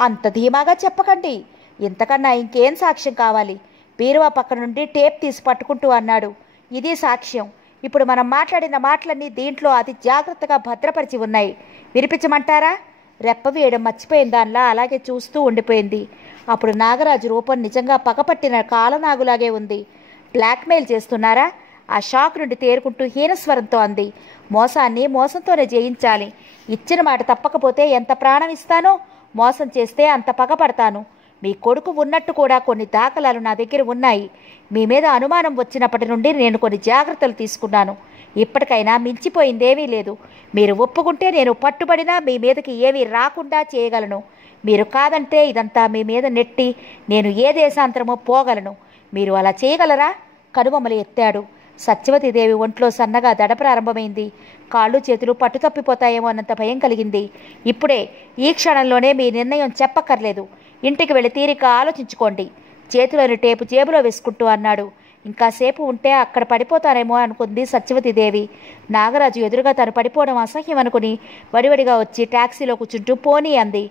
అంత ధీమాగా చెప్పకండి. ఇంతకన్నా ఇంకేం సాక్ష్యం కావాలి? బీరువా పక్క నుండి టేప్ తీసి పట్టుకుంటూ అన్నాడు. ఇది సాక్ష్యం. ఇప్పుడు మనం మాట్లాడిన మాటలన్నీ దీంట్లో అతి జాగ్రత్తగా భద్రపరిచి ఉన్నాయి. వినిపించమంటారా? రెప్ప వేయడం మర్చిపోయిన దానిలా అలాగే చూస్తూ ఉండిపోయింది. అప్పుడు నాగరాజు రూపం నిజంగా పగపట్టిన కాలనాగులాగే ఉంది. బ్లాక్మెయిల్ చేస్తున్నారా? ఆ షాక్ నుండి తేరుకుంటూ హీనస్వరంతో అంది. మోసాన్ని మోసంతోనే జయించాలి. ఇచ్చిన మాట తప్పకపోతే ఎంత ప్రాణం ఇస్తానో, మోసం చేస్తే అంత పగపడతాను. మీ కొడుకు ఉన్నట్టు కూడా కొన్ని దాఖలాలు నా దగ్గర ఉన్నాయి. మీ మీద అనుమానం వచ్చినప్పటి నుండి నేను కొన్ని జాగ్రత్తలు తీసుకున్నాను. ఇప్పటికైనా మించిపోయిందేమీ లేదు. మీరు ఒప్పుకుంటే నేను పట్టుబడినా మీ మీదకి ఏమీ రాకుండా చేయగలను. మీరు కాదంటే ఇదంతా మీ మీద నెట్టి నేను ఏ దేశాంతరమో పోగలను. మీరు అలా చేయగలరా? కనుబొమ్మలు ఎత్తాడు. సత్యవతీదేవి ఒంట్లో సన్నగా దడ ప్రారంభమైంది. కాళ్ళు చేతులు పట్టుతప్పిపోతాయేమో అన్నంత భయం కలిగింది. ఇప్పుడే ఈ క్షణంలోనే మీ నిర్ణయం చెప్పక్కర్లేదు. ఇంటికి వెళ్ళి తీరిక ఆలోచించుకోండి. చేతిలోని టేపు జేబులో వేసుకుంటూ అన్నాడు. ఇంకాసేపు ఉంటే అక్కడ పడిపోతానేమో అనుకుంది సత్యవతీదేవి. నాగరాజు ఎదురుగా తను పడిపోవడం అసహ్యం అనుకుని వడివడిగా వచ్చి ట్యాక్సీలో కూర్చుంటూ పోనీ అంది.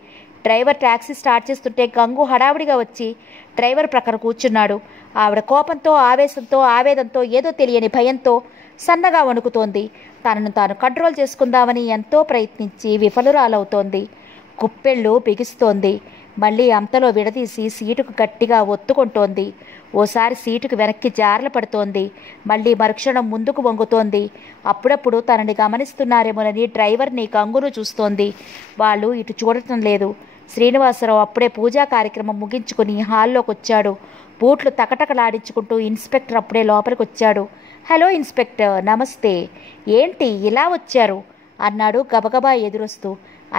డ్రైవర్ ట్యాక్సీ స్టార్ట్ చేస్తుంటే గంగు హడావుడిగా వచ్చి డ్రైవర్ ప్రక్కన కూర్చున్నాడు. ఆవిడ కోపంతో, ఆవేశంతో, ఆవేదంతో, ఏదో తెలియని భయంతో సన్నగా వణుకుతోంది. తనను తాను కంట్రోల్ చేసుకుందామని ఎంతో ప్రయత్నించి విఫలురాలవుతోంది. కుప్పెళ్ళు బిగిస్తోంది. మళ్ళీ అంతలో విడదీసి సీటుకు గట్టిగా ఒత్తుకుంటోంది. ఓసారి సీటుకు వెనక్కి జార్ల పడుతోంది. మళ్ళీ మరుక్షణం ముందుకు వంగుతోంది. అప్పుడప్పుడు తనని గమనిస్తున్నారేమోనని డ్రైవర్ని గంగును చూస్తోంది. వాళ్ళు ఇటు చూడటం లేదు. శ్రీనివాసరావు అప్పుడే పూజా కార్యక్రమం ముగించుకుని హాల్లోకి వచ్చాడు. బూట్లు తకటకలాడించుకుంటూ ఇన్స్పెక్టర్ అప్పుడే లోపలికి వచ్చాడు. హలో ఇన్స్పెక్టర్, నమస్తే. ఏంటి ఇలా వచ్చారు అన్నాడు గబగబా ఎదురొస్తూ.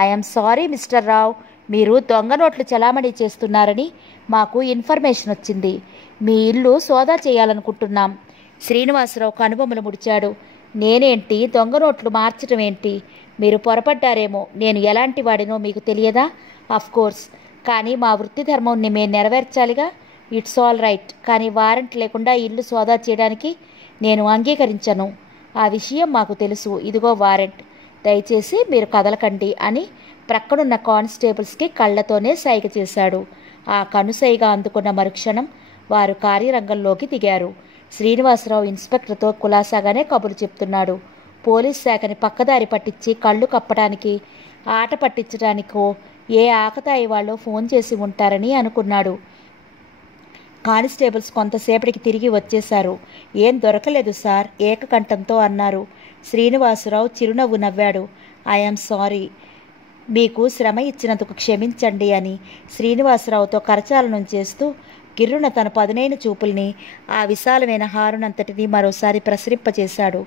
ఐఎమ్ సారీ మిస్టర్ రావ్, మీరు దొంగ నోట్లు చలామణి చేస్తున్నారని మాకు ఇన్ఫర్మేషన్ వచ్చింది. మీ ఇల్లు సోదా చేయాలనుకుంటున్నాం. శ్రీనివాసరావు కనుబొమ్మలు ముడిచాడు. నేనేంటి దొంగ నోట్లు మార్చడం ఏంటి? మీరు పొరపడ్డారేమో. నేను ఎలాంటి వాడినో మీకు తెలియదా? కోర్స్, కానీ మా వృత్తి ధర్మంని మేము నెరవేర్చాలిగా. ఇట్స్ ఆల్ రైట్, కానీ వారెంట్ లేకుండా ఇల్లు సోదా చేయడానికి నేను అంగీకరించను. ఆ విషయం మాకు తెలుసు. ఇదిగో వారెంట్. దయచేసి మీరు కదలకండి అని ప్రక్కనున్న కానిస్టేబుల్స్కి కళ్ళతోనే సైగ చేశాడు. ఆ కనుసైగా అందుకున్న మరుక్షణం వారు కార్యరంగంలోకి దిగారు. శ్రీనివాసరావు ఇన్స్పెక్టర్తో కులాసాగానే కబురు చెప్తున్నాడు. పోలీస్ శాఖని పక్కదారి పట్టించి కళ్ళు కప్పడానికి, ఆట పట్టించడానికో ఏ ఆకతాయి వాళ్ళో ఫోన్ చేసి ఉంటారని అనుకున్నాడు. కానిస్టేబుల్స్ కొంతసేపటికి తిరిగి వచ్చేశారు. ఏం దొరకలేదు సార్ ఏకకంఠంతో అన్నారు. శ్రీనివాసరావు చిరునవ్వు నవ్వాడు. ఐఎమ్ సారీ, మీకు శ్రమ ఇచ్చినందుకు క్షమించండి అని శ్రీనివాసరావుతో కరచాలనం చేస్తూ గిర్రున తన పదునైన చూపుల్ని ఆ విశాలమైన హారునంతటిని మరోసారి ప్రసరింపజేశాడు.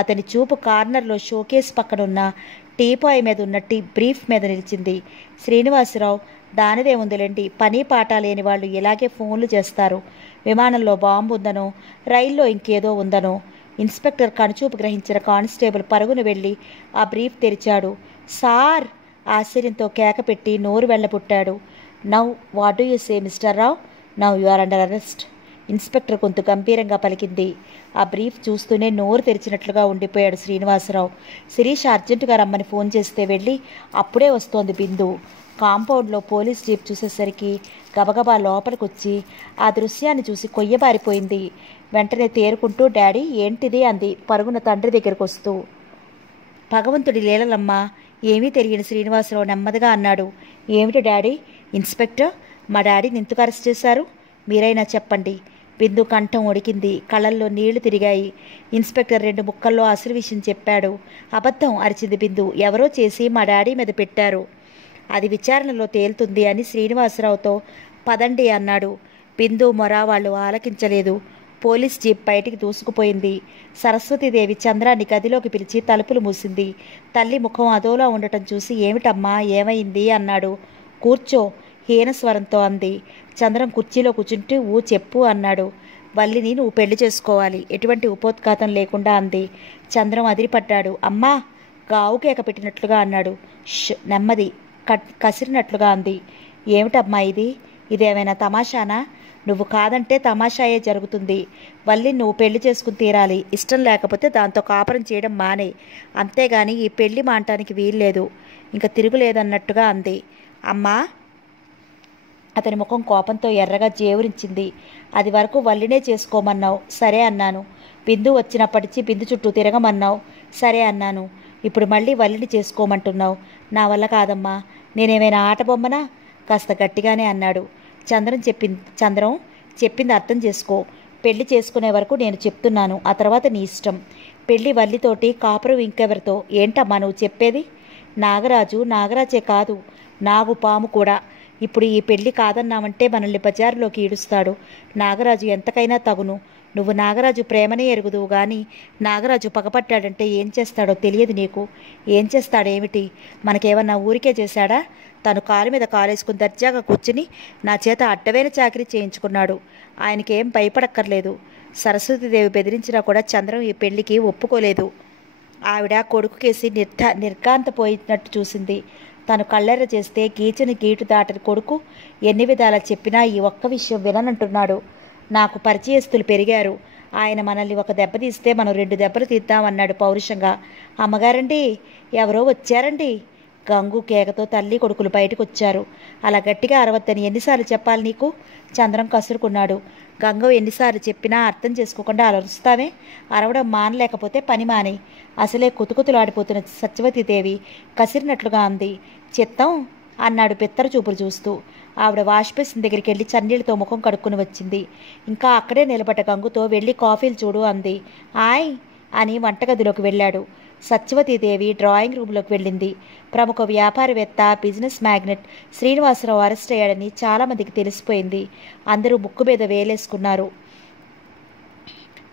అతని చూపు కార్నర్లో షోకేస్ పక్కనున్న టీపాయ్ మీద ఉన్న బ్రీఫ్ మీద నిలిచింది. శ్రీనివాసరావు, దానిదే ఉందిలేండి, పని పాట లేని వాళ్ళు ఇలాగే ఫోన్లు చేస్తారు. విమానంలో బాంబు ఉందనో, రైల్లో ఇంకేదో ఉందనో. ఇన్స్పెక్టర్ కనుచూపు గ్రహించిన కానిస్టేబుల్ పరుగును వెళ్ళి ఆ బ్రీఫ్ తెరిచాడు. సార్ ఆశ్చర్యంతో కేకపెట్టి నోరు వెళ్ళబుట్టాడు. Now what do you say mister Rao? Now you are under arrest. Inspector గొంతు గంభీరంగా పలికింది. ఆ బ్రీఫ్ చూస్తూనే నోరు తెరిచినట్లుగా ఉండిపోయాడు శ్రీనివాసరావు. శిరీష్ అర్జెంటుగా రమ్మని ఫోన్ చేస్తే వెళ్ళి అప్పుడే వస్తోంది బిందు. కాంపౌండ్లో పోలీస్ జీప్ చూసేసరికి గబగబా లోపలికొచ్చి ఆ దృశ్యాన్ని చూసి కొయ్యబారిపోయింది. వెంటనే తేరుకుంటూ డాడీ ఏంటిది అంది పరుగున తండ్రి దగ్గరకు వస్తూ. భగవంతుడి లీలలమ్మా, ఏమీ తెలియని శ్రీనివాసరావు నెమ్మదిగా అన్నాడు. ఏమిటి డాడీ? ఇన్స్పెక్టర్, మా డాడీని ఎందుకు అరెస్ట్ చేశారు? మీరైనా చెప్పండి. బిందు కంఠం ఉడికింది, కళ్ళల్లో నీళ్లు తిరిగాయి. ఇన్స్పెక్టర్ 2 ముక్కల్లో అసలు విషయం చెప్పాడు. అబద్ధం అరిచింది బిందు. ఎవరో చేసి మా డాడీ మీద పెట్టారు, అది విచారణలో తేలుతుంది అని శ్రీనివాసరావుతో పదండి అన్నాడు. బిందు మొర వాళ్ళు ఆలకించలేదు. పోలీస్ జీప్ బయటికి దూసుకుపోయింది. సరస్వతీదేవి చంద్రాన్ని గదిలోకి పిలిచి తలుపులు మూసింది. తల్లి ముఖం అదోలా ఉండటం చూసి ఏమిటమ్మా ఏమైంది అన్నాడు. కూర్చో హీనస్వరంతో అంది. చంద్రం కుర్చీలో కూర్చుంటూ చెప్పు అన్నాడు. వల్లిని నువ్వు పెళ్లి చేసుకోవాలి, ఎటువంటి ఉపోద్ఘాతం లేకుండా అంది. చంద్రం అదిరిపడ్డాడు. అమ్మా గావు కేక పెట్టినట్లుగా అన్నాడు. నెమ్మది కసిరినట్లుగా అంది. ఏమిటమ్మా ఇది? ఇదేమైనా తమాషానా? నువ్వు కాదంటే తమాషాయే జరుగుతుంది. వల్లి నువ్వు పెళ్లి చేసుకుని తీరాలి. ఇష్టం లేకపోతే దాంతో కాపురం చేయడం మానే, అంతేగాని ఈ పెళ్లి మానటానికి వీల్లేదు. ఇంకా తిరుగులేదన్నట్టుగా అంది. అమ్మా, అతని ముఖం కోపంతో ఎర్రగా జేవురించింది. అది వరకు వల్లినే చేసుకోమన్నావు, సరే అన్నాను. బిందు వచ్చినప్పటికీ బిందు చుట్టూ తిరగమన్నావు, సరే అన్నాను. ఇప్పుడు మళ్ళీ వల్లిని చేసుకోమంటున్నావు. నా వల్ల కాదమ్మా, నేనేమైనా ఆట బొమ్మనా? కాస్త గట్టిగానే అన్నాడు. చంద్రం చెప్పింది అర్థం చేసుకో. పెళ్లి చేసుకునే వరకు నేను చెప్తున్నాను, ఆ తర్వాత నీ ఇష్టం. పెళ్లి వల్లితోటి, కాపురం ఇంకెవరితో? ఏంటమ్మా నువ్వు చెప్పేది? నాగరాజే కాదు, నాగుపాము కూడా. ఇప్పుడు ఈ పెళ్లి కాదన్నామంటే మనల్ని బజారులోకి ఈడుస్తాడు. నాగరాజు ఎంతకైనా తగును. నువ్వు నాగరాజు ప్రేమనే ఎరుగుదువు గాని నాగరాజు పగపట్టాడంటే ఏం చేస్తాడో తెలియదు నీకు. ఏం చేస్తాడేమిటి? మనకేమన్నా ఊరికే చేశాడా? తను కాలు మీద కాలేసుకుని దర్జాగా కూర్చుని నా చేత అడ్డవేన చాకరీ చేయించుకున్నాడు. ఆయనకేం భయపడక్కర్లేదు. సరస్వతీదేవి బెదిరించినా కూడా చంద్రం ఈ పెళ్లికి ఒప్పుకోలేదు. ఆవిడ కొడుకు కేసి నిర్ఘాంతపోయినట్టు చూసింది. తను కళ్ళెర్ర చేస్తే గీచని గీటు దాటని కొడుకు ఎన్ని విధాలా చెప్పినా ఈ ఒక్క విషయం విననంటున్నాడు. నాకు పరిచయస్తులు పెరిగారు. ఆయన మనల్ని ఒక దెబ్బ తీస్తే మనం 2 దెబ్బలు తీద్దామన్నాడు పౌరుషంగా. అమ్మగారండి, ఎవరో వచ్చారండి. గంగు కేకతో తల్లి కొడుకులు బయటకు వచ్చారు. అలా గట్టిగా అరవద్దని ఎన్నిసార్లు చెప్పాలి నీకు? చంద్రం కసురుకున్నాడు. గంగ ఎన్నిసార్లు చెప్పినా అర్థం చేసుకోకుండా అరుస్తావే? అరవడం మానలేకపోతే పని మానే. అసలే కుతుకుతులాడిపోతున్న సత్యవతీదేవి కసిరినట్లుగా అంది. చిత్తం అన్నాడు బిత్తర చూపులు చూస్తూ. ఆవిడ వాష్ బేసిన్ దగ్గరికి వెళ్ళి చన్నీళ్ళతో ముఖం కడుక్కుని వచ్చింది. ఇంకా అక్కడే నిలబడ్డ గంగుతో వెళ్ళి కాఫీలు చూడు అంది. ఆయ్ అని వంటగదిలోకి వెళ్ళాడు. సత్యవతీదేవి డ్రాయింగ్ రూమ్లోకి వెళ్ళింది. ప్రముఖ వ్యాపారవేత్త, బిజినెస్ మ్యాగ్నెట్ శ్రీనివాసరావు అరెస్ట్ అయ్యాడని చాలామందికి తెలిసిపోయింది. అందరూ ముక్కు మీద వేలేసుకున్నారు.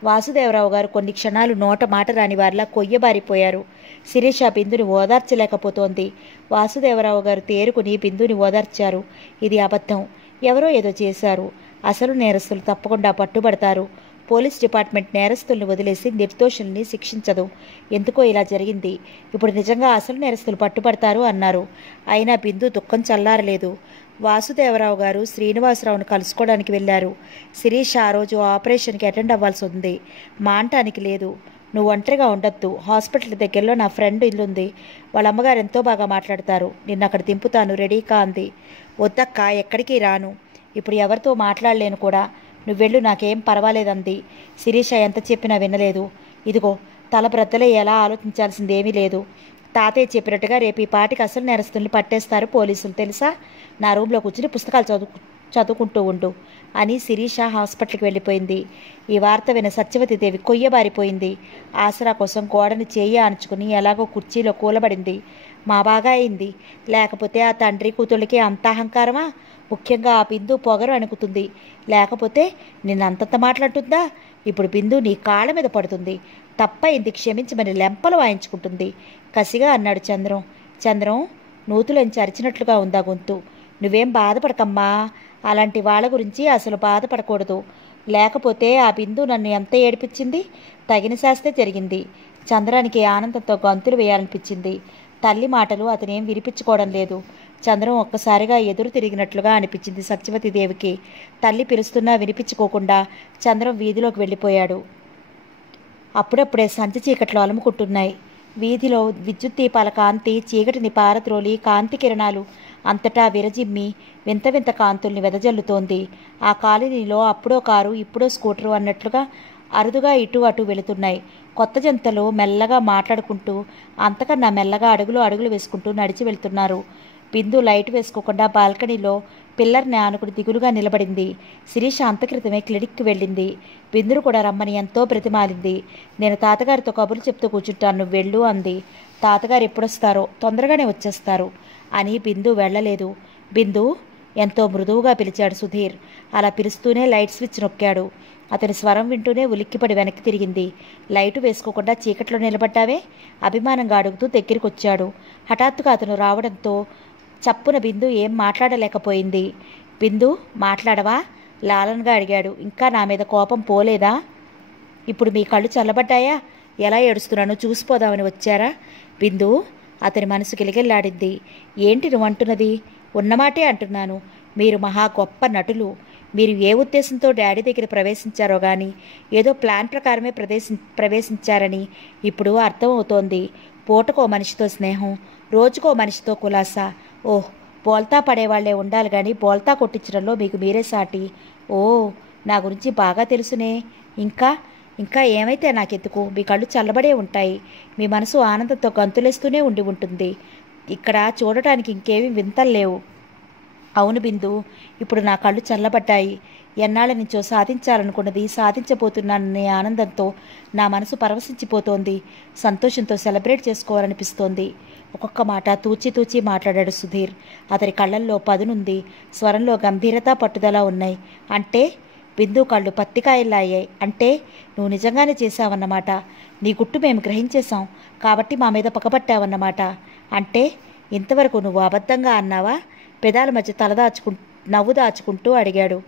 వాసుదేవరావు గారు కొన్ని క్షణాలు నోట మాట రాని వారిలా కొయ్యబారిపోయారు. శిరీష బిందుని ఓదార్చలేకపోతోంది. వాసుదేవరావు గారు తేరుకుని బిందుని ఓదార్చారు. ఇది అబద్ధం, ఎవరో ఏదో చేశారు. అసలు నేరస్తులు తప్పకుండా పట్టుబడతారు. పోలీస్ డిపార్ట్మెంట్ నేరస్తుల్ని వదిలేసి నిర్దోషుల్ని శిక్షించదు. ఎందుకో ఇలా జరిగింది. ఇప్పుడు నిజంగా అసలు నేరస్తులు పట్టుబడతారు అన్నారు. అయినా బిందు దుఃఖం చల్లారలేదు. వాసుదేవరావు గారు శ్రీనివాసరావును కలుసుకోవడానికి వెళ్ళారు. శిరీష ఆ రోజు ఆపరేషన్కి అటెండ్ అవ్వాల్సి ఉంది. మానటానికి లేదు. నువ్వు ఒంటరిగా ఉండొద్దు. హాస్పిటల్ దగ్గరలో నా ఫ్రెండ్ ఇల్లుంది. వాళ్ళ అమ్మగారు ఎంతో బాగా మాట్లాడతారు. నిన్ను అక్కడ దింపుతాను, రెడీకా అంది. వద్దక్క, ఎక్కడికి రాను. ఇప్పుడు ఎవరితో మాట్లాడలేను కూడా. నువ్వెళ్ళు, నాకేం పర్వాలేదంది. శిరీష ఎంత చెప్పినా వినలేదు. ఇదిగో, తల బ్రద్దలే ఎలా ఆలోచించాల్సిందేమీ లేదు. తాతయ్య చెప్పినట్టుగా రేపు ఈ పాటికి అసలు నేరస్తుల్ని పట్టేస్తారు పోలీసులు, తెలుసా? నా రూమ్లో కూర్చుని పుస్తకాలు చదువుకుంటూ ఉండు అని శిరీష హాస్పిటల్కి వెళ్ళిపోయింది. ఈ వార్త విన సత్యవతీదేవి కొయ్యబారిపోయింది. ఆసరా కోసం గోడని చేయి ఆనుచుకుని ఎలాగో కుర్చీలో కూలబడింది. మా బాగా అయింది. లేకపోతే ఆ తండ్రి కూతుళ్ళకి అంత అహంకారమా? ముఖ్యంగా ఆ బిందు పొగరు అణుకుతుంది. లేకపోతే నిన్నంతంత మాట్లాడుతుందా? ఇప్పుడు బిందు నీ కాళ్ళ మీద పడుతుంది. తప్పయింది, క్షమించమని లెంపలు వాయించుకుంటుంది కసిగా అన్నాడు చంద్రం. చంద్రం, నూతులోంచి అరిచినట్లుగా ఉందా గొంతు. నువ్వేం బాధపడకమ్మా. అలాంటి వాళ్ళ గురించి అసలు బాధపడకూడదు. లేకపోతే ఆ బిందు నన్ను ఎంత ఏడిపించింది. తగిన శాస్తే జరిగింది. చంద్రానికి ఆనందంతో గంతులు వేయాలనిపించింది. తల్లి మాటలు అతనేం వినిపించుకోవడం లేదు. చంద్రం ఒక్కసారిగా ఎదురు తిరిగినట్లుగా అనిపించింది సత్యవతీదేవికి. తల్లి పిలుస్తున్నా వినిపించుకోకుండా చంద్రం వీధిలోకి వెళ్ళిపోయాడు. అప్పుడప్పుడే సంచి చీకట్లు అలుముకుంటున్నాయి. వీధిలో విద్యుత్ దీపాల కాంతి చీకటిని పారద్రోలి కాంతి కిరణాలు అంతటా విరజిమ్మి వింత వింత కాంతుల్ని వెదజల్లుతోంది. ఆ కాలనీలో అప్పుడో కారు ఇప్పుడో స్కూటరు అన్నట్లుగా అరుదుగా ఇటు అటు వెళుతున్నాయి. కొత్త జంటలు మెల్లగా మాట్లాడుకుంటూ అంతకన్నా మెల్లగా అడుగులు వేసుకుంటూ నడిచి వెళ్తున్నారు. బిందు లైట్ వేసుకోకుండా బాల్కనీలో పిల్లర్ని ఆనుకుని దిగులుగా నిలబడింది. శిరీష అంతక్రితమే క్లినిక్కి వెళ్ళింది. బిందును కూడా రమ్మని ఎంతో బ్రతిమాలింది. నేను తాతగారితో కబుర్లు చెప్తూ కూర్చుంటాను, నువ్వు వెళ్ళు అంది. తాతగారు ఎప్పుడొస్తారో? తొందరగానే వచ్చేస్తారు అని బిందు వెళ్ళలేదు. బిందు, ఎంతో మృదువుగా పిలిచాడు సుధీర్. అలా పిలుస్తూనే లైట్ స్విచ్ నొక్కాడు. అతని స్వరం వింటూనే ఉలిక్కిపడి వెనక్కి తిరిగింది. లైటు వేసుకోకుండా చీకట్లో నిలబడ్డావే? అభిమానంగా అడుగుతూ దగ్గరికొచ్చాడు. హఠాత్తుగా అతను రావడంతో చప్పున బిందు ఏం మాట్లాడలేకపోయింది. బిందు, మాట్లాడవా? లాలన్గా అడిగాడు. ఇంకా నా మీద కోపం పోలేదా? ఇప్పుడు మీ కళ్ళు చల్లబడ్డాయా? ఎలా ఏడుస్తున్నానో చూసిపోదామని వచ్చారా? బిందు, అతని మనసు గిలగిల్లాడింది. ఏంటి నువ్వు అంటున్నది? ఉన్నమాటే అంటున్నాను. మీరు మహా గొప్ప నటులు. మీరు ఏ ఉద్దేశంతో డాడీ దగ్గర ప్రవేశించారో కానీ ఏదో ప్లాన్ ప్రకారమే ప్రవేశించారని ఇప్పుడు అర్థమవుతోంది. పూటకో మనిషితో స్నేహం, రోజుకో మనిషితో కులాసా. ఓహ్, బోల్తా పడేవాళ్లే ఉండాలి కానీ బోల్తా కొట్టించడంలో మీకు మీరే సాటి. ఓ, నా గురించి బాగా తెలుసునే. ఇంకా ఇంకా ఏమైతే నాకెందుకు? మీ కళ్ళు చల్లబడే ఉంటాయి. మీ మనసు ఆనందంతో గంతులేస్తూనే ఉండి ఉంటుంది. ఇక్కడ చూడటానికి ఇంకేమీ వింతల్లేవు. అవును బిందు, ఇప్పుడు నా కళ్ళు చల్లబడ్డాయి. ఎన్నాళ్ళ నుంచో సాధించాలనుకున్నది సాధించబోతున్నాననే ఆనందంతో నా మనసు పరవశించిపోతోంది. సంతోషంతో సెలబ్రేట్ చేసుకోవాలనిపిస్తోంది. ఒక్కొక్క మాట తూచి తూచి మాట్లాడాడు సుధీర్. అతని కళ్ళల్లో పదునుంది. స్వరంలో గంభీరత పట్టుదల ఉన్నాయి. అంటే? బిందు కళ్ళు పత్తికాయల్లా అయ్యాయి. అంటే నువ్వు నిజంగానే చేశావన్నమాట. నీ గుట్టు మేము గ్రహించేశాం కాబట్టి మా మీద పగబట్టావన్నమాట. అంటే ఇంతవరకు నువ్వు అబద్ధంగా అన్నావా? పెదాల మధ్య నవ్వు దాచుకుంటూ అడిగాడు.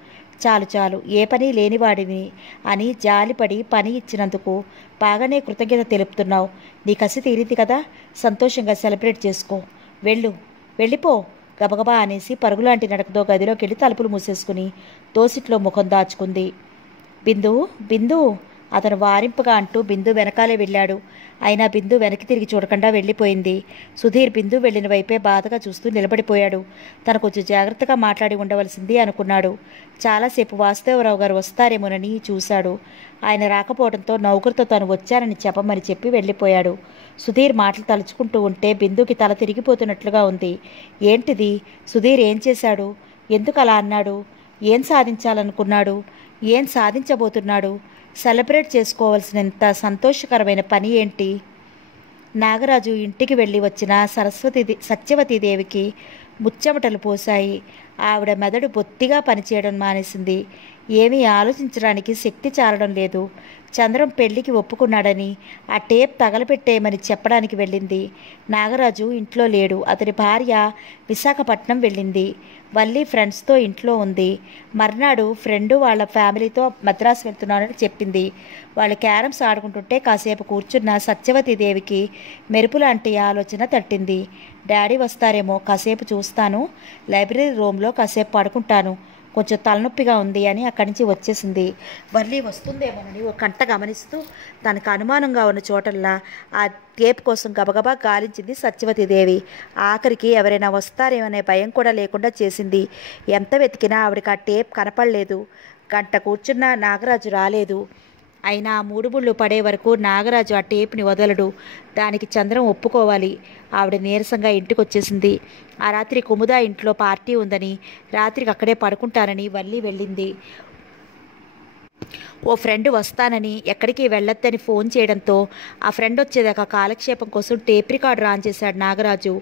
చాలు చాలు, ఏ పని లేనివాడిని అని జాలిపడి పని ఇచ్చినందుకు బాగానే కృతజ్ఞత తెలుపుతున్నావు. నీ కసి తీరింది కదా, సంతోషంగా సెలబ్రేట్ చేసుకో. వెళ్ళిపో గబగబా అనేసి పరుగులాంటి నడకతో గదిలోకి వెళ్ళి తలుపులు మూసేసుకుని దోసిట్లో ముఖం దాచుకుంది. బిందు అతను వారింపుగా అంటూ బిందు వెనకాలే వెళ్ళాడు. అయినా బిందు వెనక్కి తిరిగి చూడకుండా వెళ్ళిపోయింది. సుధీర్ బిందు వెళ్ళిన వైపే బాధగా చూస్తూ నిలబడిపోయాడు. తను కొంచెం జాగ్రత్తగా మాట్లాడి ఉండవలసింది అనుకున్నాడు. చాలాసేపు వాసుదేవరావు గారు వస్తారేమోనని చూశాడు. ఆయన రాకపోవడంతో నౌకరుతో తాను వచ్చానని చెప్పమని చెప్పి వెళ్ళిపోయాడు. సుధీర్ మాటలు తలుచుకుంటూ ఉంటే బిందుకి తల తిరిగిపోతున్నట్లుగా ఉంది. ఏంటిది? సుధీర్ ఏం చేశాడు? ఎందుకు అలా అన్నాడు? ఏం సాధించాలనుకున్నాడు? ఏం సాధించబోతున్నాడు? సెలబ్రేట్ చేసుకోవాల్సినంత సంతోషకరమైన పని ఏంటి? నాగరాజు ఇంటికి వెళ్ళి వచ్చిన సత్యవతీదేవికి ముచ్చెమటలు పోశాయి. ఆవిడ మెదడు బొత్తిగా పనిచేయడం మానేసింది. ఏమీ ఆలోచించడానికి శక్తి చాలడం లేదు. చంద్రం పెళ్లికి ఒప్పుకున్నాడని ఆ టేప్ తగలపెట్టేయమని చెప్పడానికి వెళ్ళింది. నాగరాజు ఇంట్లో లేడు. అతని భార్య విశాఖపట్నం వెళ్ళింది. వల్లి ఫ్రెండ్స్తో ఇంట్లో ఉంది. మర్నాడు ఫ్రెండు వాళ్ళ ఫ్యామిలీతో మద్రాసు వెళ్తున్నానని చెప్పింది. వాళ్ళు క్యారమ్స్ ఆడుకుంటుంటే కాసేపు కూర్చున్న సత్యవతీదేవికి మెరుపులాంటి ఆలోచన తట్టింది. డాడీ వస్తారేమో, కాసేపు చూస్తాను. లైబ్రరీ రూమ్లో కాసేపు పడుకుంటాను. కొంచెం తలనొప్పిగా ఉంది అని అక్కడి నుంచి వచ్చేసింది. వల్లి వస్తుందేమోనని ఒక కంట గమనిస్తూ తనకు అనుమానంగా ఉన్న చోటల్లా ఆ టేప్ కోసం గబగబా గాలించింది సత్యవతీదేవి. ఆఖరికి ఎవరైనా వస్తారేమనే భయం కూడా లేకుండా చేసింది. ఎంత వెతికినా ఆవిడకి ఆ టేప్ కనపడలేదు. గంట కూర్చున్నా నాగరాజు రాలేదు. అయినా ఆ మూడుముళ్ళు పడే వరకు నాగరాజు ఆ టేప్ని వదలడు. దానికి చంద్రం ఒప్పుకోవాలి. ఆవిడ నీరసంగా ఇంటికి వచ్చేసింది. ఆ రాత్రి కుముద ఇంట్లో పార్టీ ఉందని, రాత్రికి అక్కడే పడుకుంటానని వల్లి వెళ్ళింది. ఓ ఫ్రెండ్ వస్తానని, ఎక్కడికి వెళ్ళొద్దని ఫోన్ చేయడంతో ఆ ఫ్రెండ్ వచ్చేదాకా కాలక్షేపం కోసం టేప్ రికార్డర్ ఆన్ చేశాడు నాగరాజు.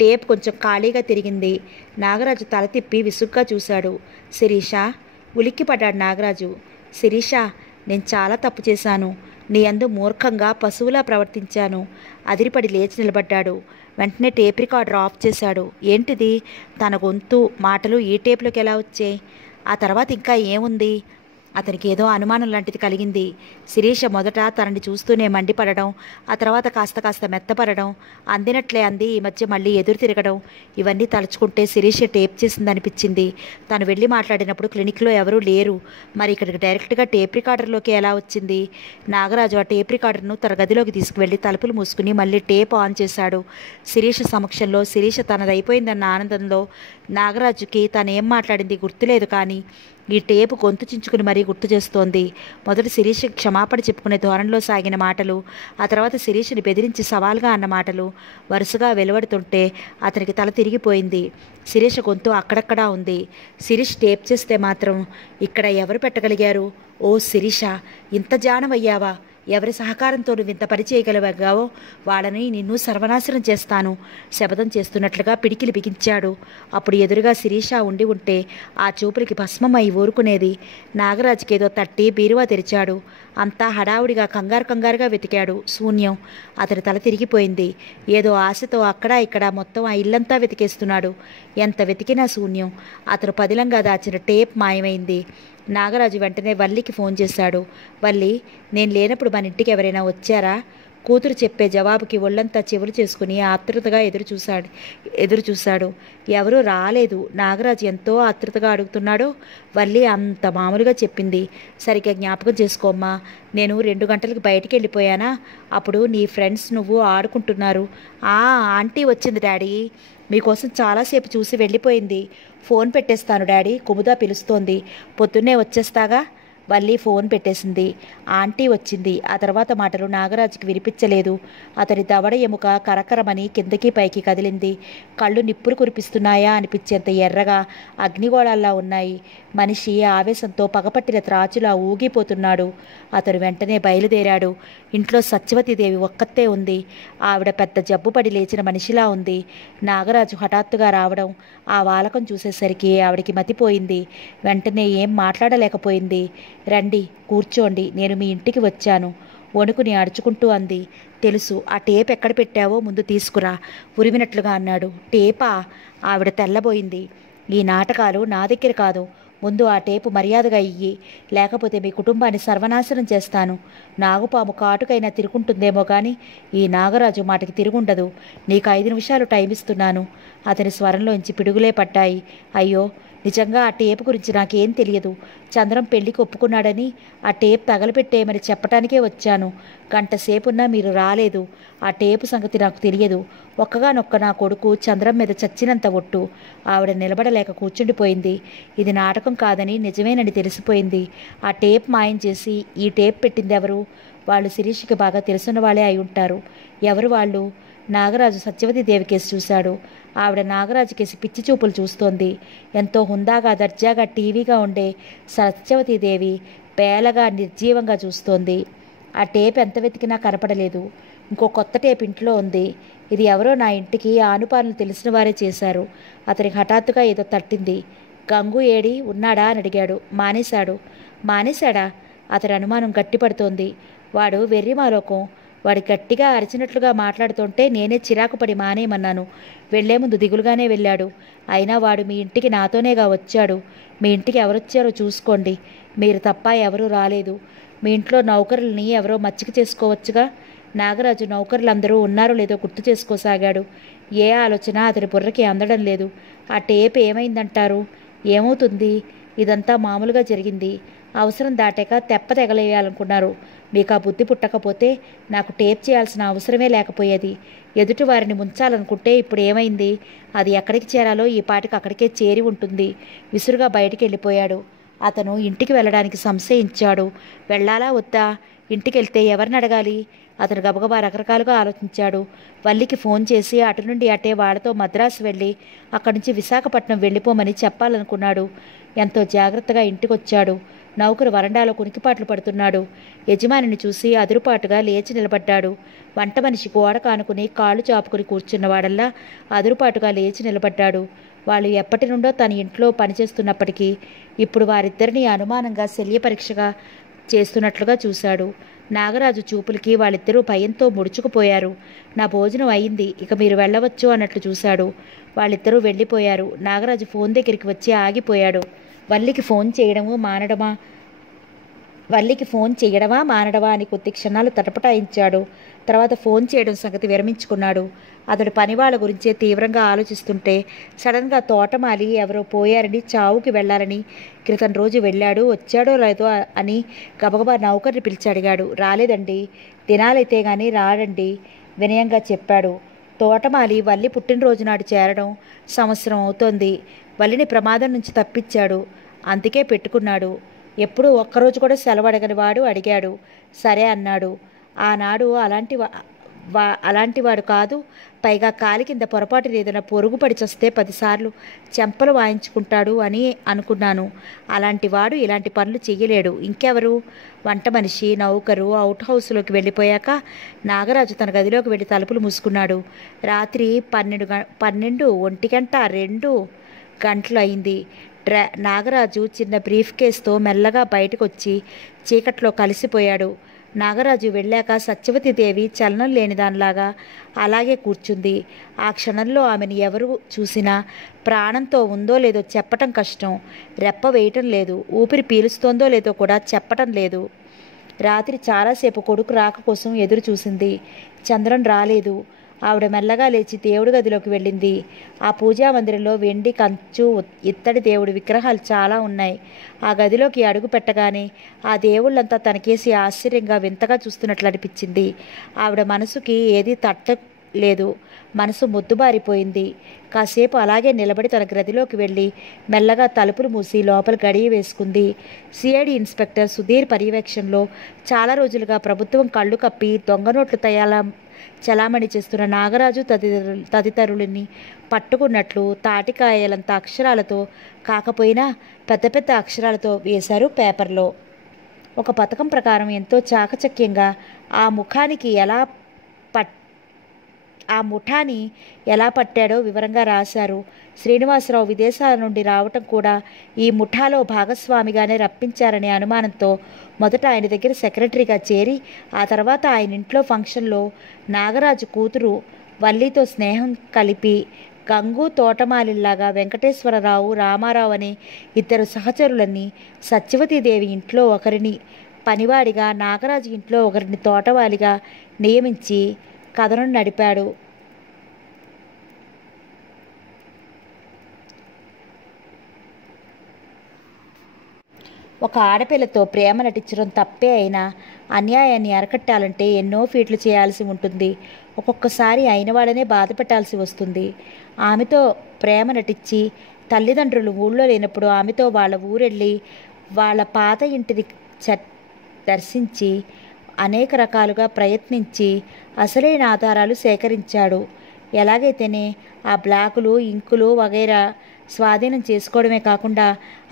టేప్ కొంచెం ఖాళీగా తిరిగింది. నాగరాజు తల తిప్పి విసుగ్గా చూశాడు. శిరీష. ఉలిక్కిపడ్డాడు నాగరాజు. శిరీష, నేను చాలా తప్పు చేశాను. నీ యందు మూర్ఖంగా పశువులా ప్రవర్తించాను. అదిరిపడి లేచి నిలబడ్డాడు. వెంటనే టేప్ రికార్డర్ ఆఫ్ చేశాడు. ఏంటిది? తన గొంతు మాటలు ఈ టేప్లోకి ఎలా వచ్చాయి? ఆ తర్వాత ఇంకా ఏముంది? అతనికి ఏదో అనుమానం లాంటిది కలిగింది. శిరీష మొదట తనని చూస్తూనే మండిపడడం, ఆ తర్వాత కాస్త కాస్త మెత్తపడడం, అందినట్లే అంది ఈ మధ్య మళ్ళీ ఎదురు తిరగడం, ఇవన్నీ తలుచుకుంటే శిరీష టేప్ చేసిందనిపించింది. తను వెళ్ళి మాట్లాడినప్పుడు క్లినిక్లో ఎవరూ లేరు. మరి ఇక్కడికి డైరెక్ట్గా టేప్ రికార్డర్లోకి ఎలా వచ్చింది? నాగరాజు ఆ టేప్ రికార్డర్ను తన గదిలోకి తీసుకువెళ్ళి తలుపులు మూసుకుని మళ్ళీ టేప్ ఆన్ చేశాడు. శిరీష సమక్షంలో శిరీష తనదైపోయిందన్న ఆనందంలో నాగరాజుకి తనేం మాట్లాడింది గుర్తులేదు. కానీ ఈ టేపు గొంతు చించుకుని మరీ గుర్తు చేస్తోంది. మొదటి శిరీష క్షమాపణ చెప్పుకునే ధోరణిలో సాగిన మాటలు, ఆ తర్వాత శిరీషని బెదిరించి సవాల్గా అన్న మాటలు వరుసగా వెలువడుతుంటే అతనికి తల తిరిగిపోయింది. శిరీష గొంతు అక్కడక్కడా ఉంది. శిరీష్ టేప్ చేస్తే మాత్రం ఇక్కడ ఎవరు పెట్టగలిగారు? ఓ శిరీష, ఇంత జానమయ్యావా? ఎవరి సహకారంతో నువ్వు ఇంత పని చేయగలిగావో వాళ్ళని నిన్ను సర్వనాశనం చేస్తాను శపథం చేస్తున్నట్లుగా పిడికిలి బిగించాడు. అప్పుడు ఎదురుగా శిరీష ఉండి ఉంటే ఆ చూపులకి భస్మమై ఊరుకునేది. నాగరాజుకేదో తట్టి బీరువా తెరిచాడు. అంతా హడావుడిగా కంగారుగా వెతికాడు. శూన్యం. అతని తల తిరిగిపోయింది. ఏదో ఆశతో అక్కడా ఇక్కడ మొత్తం ఆ ఇల్లంతా వెతికేస్తున్నాడు. ఎంత వెతికినా శూన్యం. అతను పదిలంగా దాచిన టేప్ మాయమైంది. నాగరాజు వెంటనే వల్లికి ఫోన్ చేశాడు. వల్లి, నేను లేనప్పుడు మన ఇంటికి ఎవరైనా వచ్చారా? కూతురు చెప్పే జవాబుకి ఒళ్ళంతా చెవులు చేసుకుని ఆతృతగా ఎదురు చూశాడు. ఎవరూ రాలేదు. నాగరాజు ఎంతో ఆతృతగా అడుగుతున్నాడో వల్లి అంత మామూలుగా చెప్పింది. సరిగ్గా జ్ఞాపకం చేసుకోమ్మా, నేను 2 గంటలకు బయటికి వెళ్ళిపోయానా? అప్పుడు నీ ఫ్రెండ్స్ నువ్వు ఆడుకుంటున్నారు. ఆంటీ వచ్చింది డాడీ, మీకోసం చాలాసేపు చూసి వెళ్ళిపోయింది. ఫోన్ పెట్టేస్తాను డాడీ, కుముద పిలుస్తోంది. పొద్దున్నే వచ్చేస్తాగా. వల్లి ఫోన్ పెట్టేసింది. ఆంటీ వచ్చింది. ఆ తర్వాత మాటలు నాగరాజుకి వినిపించలేదు. అతని దవడ ఎముక కరకరమని కిందకి పైకి కదిలింది. కళ్ళు నిప్పులు కురిపిస్తున్నాయా అనిపించేంత ఎర్రగా అగ్నిగోళాల్లా ఉన్నాయి. మనిషి ఆవేశంతో పగపట్టిన త్రాచులా ఊగిపోతున్నాడు. అతను వెంటనే బయలుదేరాడు. ఇంట్లో సత్యవతీదేవి ఒక్కతే ఉంది. ఆవిడ పెద్ద జబ్బుపడి లేచిన మనిషిలా ఉంది. నాగరాజు హఠాత్తుగా రావడం, ఆ వాలకం చూసేసరికి ఆవిడికి మతిపోయింది. వెంటనే ఏం మాట్లాడలేకపోయింది. రండి, కూర్చోండి, నేను మీ ఇంటికి వచ్చాను వణుకుని అడుచుకుంటూ అంది. తెలుసు, ఆ టేప్ ఎక్కడ పెట్టావో ముందు తీసుకురా ఉరిమినట్లుగా అన్నాడు. టేపా? ఆవిడ తెల్లబోయింది. ఈ నాటకాలు నా దగ్గర కాదు. ముందు ఆ టేపు మర్యాదగా ఇయ్యి, లేకపోతే మీ కుటుంబాన్ని సర్వనాశనం చేస్తాను. నాగుపాము కాటుకైనా తిరుగుంటుందేమో కానీ ఈ నాగరాజు మాటకి తిరుగుండదు. నీకు 5 నిమిషాలు టైం ఇస్తున్నాను. అతని స్వరంలోంచి పిడుగులే పడ్డాయి. అయ్యో, నిజంగా ఆ టేపు గురించి నాకేం తెలియదు. చంద్రం పెళ్లికి ఒప్పుకున్నాడని ఆ టేప్ తగలపెట్టేయమని చెప్పటానికే వచ్చాను. గంట సేపున్నా మీరు రాలేదు. ఆ టేపు సంగతి నాకు తెలియదు. ఒక్కగానొక్క నా కొడుకు చంద్రం మీద చచ్చినంత ఒట్టు. ఆవిడ నిలబడలేక కూర్చుండిపోయింది. ఇది నాటకం కాదని నిజమేనని తెలిసిపోయింది. ఆ టేప్ మాయం చేసి ఈ టేప్ పెట్టింది ఎవరు? వాళ్ళు శిరీషకి బాగా తెలుసున్న వాళ్ళే అయి ఉంటారు. ఎవరు వాళ్ళు? నాగరాజు సత్యవతీదేవి కేసి చూశాడు. ఆవిడ నాగరాజు కేసి పిచ్చి చూపులు చూస్తోంది. ఎంతో హుందాగా దర్జాగా టీవీగా ఉండే సత్యవతీదేవి పేలగా నిర్జీవంగా చూస్తోంది. ఆ టేప్ ఎంత వెతికినా కనపడలేదు. ఇంకో కొత్త టేప్ ఇంట్లో ఉంది. ఇది ఎవరో నా ఇంటికి ఆనుపానులు తెలిసిన వారే చేశారు. అతనికి హఠాత్తుగా ఏదో తట్టింది. గంగు ఏడి ఉన్నాడా అని అడిగాడు. మానేశాడా? అతని అనుమానం గట్టిపడుతోంది. వాడు వెర్రిమాలోకం. వాడు గట్టిగా అరిచినట్లుగా మాట్లాడుతుంటే నేనే చిరాకు పడి మానేయమన్నాను. వెళ్లే ముందు దిగులుగానే వెళ్ళాడు. అయినా వాడు మీ ఇంటికి నాతోనేగా వచ్చాడు. మీ ఇంటికి ఎవరొచ్చారో చూసుకోండి. మీరు తప్ప ఎవరూ రాలేదు. మీ ఇంట్లో నౌకరుల్ని ఎవరో మచ్చిక చేసుకోవచ్చుగా. నాగరాజు నౌకరులందరూ ఉన్నారో లేదో గుర్తు చేసుకోసాగాడు. ఏ ఆలోచన అతని బుర్రకి అందడం లేదు. ఆ టేప్ ఏమైందంటారు? ఏమవుతుంది? ఇదంతా మామూలుగా జరిగింది. అవసరం దాటాక తెప్ప తెగలేయాలనుకున్నారు. మీకు ఆ బుద్ధి పుట్టకపోతే నాకు టేప్ చేయాల్సిన అవసరమే లేకపోయేది. ఎదుటి వారిని ముంచాలనుకుంటే ఇప్పుడు ఏమైంది? అది ఎక్కడికి చేరాలో ఈ పాటికి అక్కడికే చేరి ఉంటుంది. విసురుగా బయటికి వెళ్ళిపోయాడు. అతను ఇంటికి వెళ్ళడానికి సంశయించాడు. వెళ్ళాలా వద్దా? ఇంటికి వెళ్తే ఎవరిని అడగాలి? అతను గబగబా రకరకాలుగా ఆలోచించాడు. వల్లికి ఫోన్ చేసి అటు నుండి అటే వాడితో మద్రాసు వెళ్ళి అక్కడి నుంచి విశాఖపట్నం వెళ్ళిపోమని చెప్పాలనుకున్నాడు. ఎంతో జాగ్రత్తగా ఇంటికొచ్చాడు. నౌకరు వరండాలో కునికిపాట్లు పడుతున్నాడు. యజమానిని చూసి అదురుపాటుగా లేచి నిలబడ్డాడు. వంట మనిషి గోడ కానుకుని కాళ్ళు చాపుకుని కూర్చున్నవాడల్లా అదురుపాటుగా లేచి నిలబడ్డాడు. వాళ్ళు ఎప్పటి నుండో తన ఇంట్లో పనిచేస్తున్నప్పటికీ ఇప్పుడు వారిద్దరినీ అనుమానంగా శల్య పరీక్షగా చేస్తున్నట్లుగా చూశాడు. నాగరాజు చూపులకి వాళ్ళిద్దరూ భయంతో ముడుచుకుపోయారు. నా భోజనం అయింది, ఇక మీరు వెళ్ళవచ్చు అన్నట్లు చూశాడు. వాళ్ళిద్దరూ వెళ్ళిపోయారు. నాగరాజు ఫోన్ దగ్గరికి వచ్చి ఆగిపోయాడు. వల్లికి ఫోన్ చేయడమా మానడమా అని కొద్ది క్షణాలు తటపటాయించాడు. తర్వాత ఫోన్ చేయడం సంగతి విరమించుకున్నాడు. అతడు పనివాళ్ళ గురించే తీవ్రంగా ఆలోచిస్తుంటే సడన్గా తోటమాలి ఎవరో పోయారని చావుకి వెళ్ళాలని క్రితం రోజు వెళ్ళాడు. వచ్చాడో లేదో అని గబగబా నౌకర్ని పిలిచి అడిగాడు. రాలేదండి, దినాలైతే గానీ రాడండి వినయంగా చెప్పాడు. తోటమాలి వల్లి పుట్టినరోజు నాడు చేరడం సంవత్సరం అవుతోంది. వల్లిని ప్రమాదం నుంచి తప్పించాడు, అందుకే పెట్టుకున్నాడు. ఎప్పుడూ ఒక్కరోజు కూడా సెలవు అడగని వాడు అడిగాడు. సరే అన్నాడు. ఆనాడు అలాంటివాడు కాదు. పైగా కాలి కింద పొరపాటు ఏదైనా పొరుగుపడి చస్తే 10 సార్లు చెంపలు వాయించుకుంటాడు అని అనుకున్నాను. అలాంటి వాడు ఇలాంటి పనులు చెయ్యలేడు. ఇంకెవరు? వంట మనిషి, నౌకరు అవుట్ హౌస్లోకి వెళ్ళిపోయాక నాగరాజు తన గదిలోకి వెళ్ళి తలుపులు మూసుకున్నాడు. రాత్రి 12 1 గంట 2 గంటలు అయింది. నాగరాజు చిన్న బ్రీఫ్ కేసుతో మెల్లగా బయటకు వచ్చి చీకట్లో కలిసిపోయాడు. నాగరాజు వెళ్ళాక సత్యవతీదేవి చలనం లేని దానిలాగా అలాగే కూర్చుంది. ఆ క్షణంలో ఆమెను ఎవరు చూసినా ప్రాణంతో ఉందో లేదో చెప్పటం కష్టం. రెప్ప వేయటం లేదు, ఊపిరి పీలుస్తోందో లేదో కూడా చెప్పటం లేదు. రాత్రి చాలాసేపు కొడుకు రాక కోసం ఎదురు చూసింది. చంద్రన్ రాలేదు. ఆవిడ మెల్లగా లేచి దేవుడి గదిలోకి వెళ్ళింది. ఆ పూజా మందిరంలో వెండి, కంచు, ఇత్తడి దేవుడి విగ్రహాలు చాలా ఉన్నాయి. ఆ గదిలోకి అడుగు పెట్టగానే ఆ దేవుళ్ళంతా తనకేసి ఆశ్చర్యంగా వింతగా చూస్తున్నట్లు అనిపించింది. ఆవిడ మనసుకి ఏదీ తట్టలేదు. మనసు మొద్దుబారిపోయింది. కాసేపు అలాగే నిలబడి తన గదిలోకి వెళ్ళి మెల్లగా తలుపులు మూసి లోపల గడియ వేసుకుంది. సిఐడి ఇన్స్పెక్టర్ సుధీర్ పర్యవేక్షణలో చాలా రోజులుగా ప్రభుత్వం కళ్ళు కప్పి దొంగ నోట్లు చలామణి చేస్తున్న నాగరాజు తదితరులని పట్టుకున్నట్లు తాటికాయలంత అక్షరాలతో కాకపోయినా పెద్ద పెద్ద అక్షరాలతో వేశారు పేపర్లో. ఒక పథకం ప్రకారం ఎంతో చాకచక్యంగా ఆ ముఠాని ఎలా పట్టాడో వివరంగా రాశారు. శ్రీనివాసరావు విదేశాల నుండి రావటం కూడా ఈ ముఠాలో భాగస్వామిగానే రప్పించారనే అనుమానంతో మొదట ఆయన దగ్గర సెక్రటరీగా చేరి ఆ తర్వాత ఆయన ఇంట్లో ఫంక్షన్లో నాగరాజు కూతురు వల్లితో స్నేహం కలిపి గంగు తోటమాలిల్లాగా వెంకటేశ్వరరావు, రామారావు అనే 2 సహచరులని సత్యవతీదేవి ఇంట్లో ఒకరిని పనివాడిగా, నాగరాజు ఇంట్లో ఒకరిని తోటవాలిగా నియమించి కథనం నడిపాడు. ఒక ఆడపిల్లతో ప్రేమ నటించడం తప్పే అయినా అన్యాయాన్ని అరకట్టాలంటే ఎన్నో ఫీట్లు చేయాల్సి ఉంటుంది. ఒక్కొక్కసారి అయినవాడనే బాధ పెట్టాల్సి వస్తుంది. ఆమెతో ప్రేమ నటించి తల్లిదండ్రులు ఊళ్ళో లేనప్పుడు ఆమెతో వాళ్ళ ఊరెళ్ళి వాళ్ళ పాత ఇంటిని దర్శించి అనేక రకాలుగా ప్రయత్నించి అసలైన ఆధారాలు సేకరించాడు. ఎలాగైతేనే ఆ బ్లాకులు, ఇంకులు వగైరా స్వాధీనం చేసుకోవడమే కాకుండా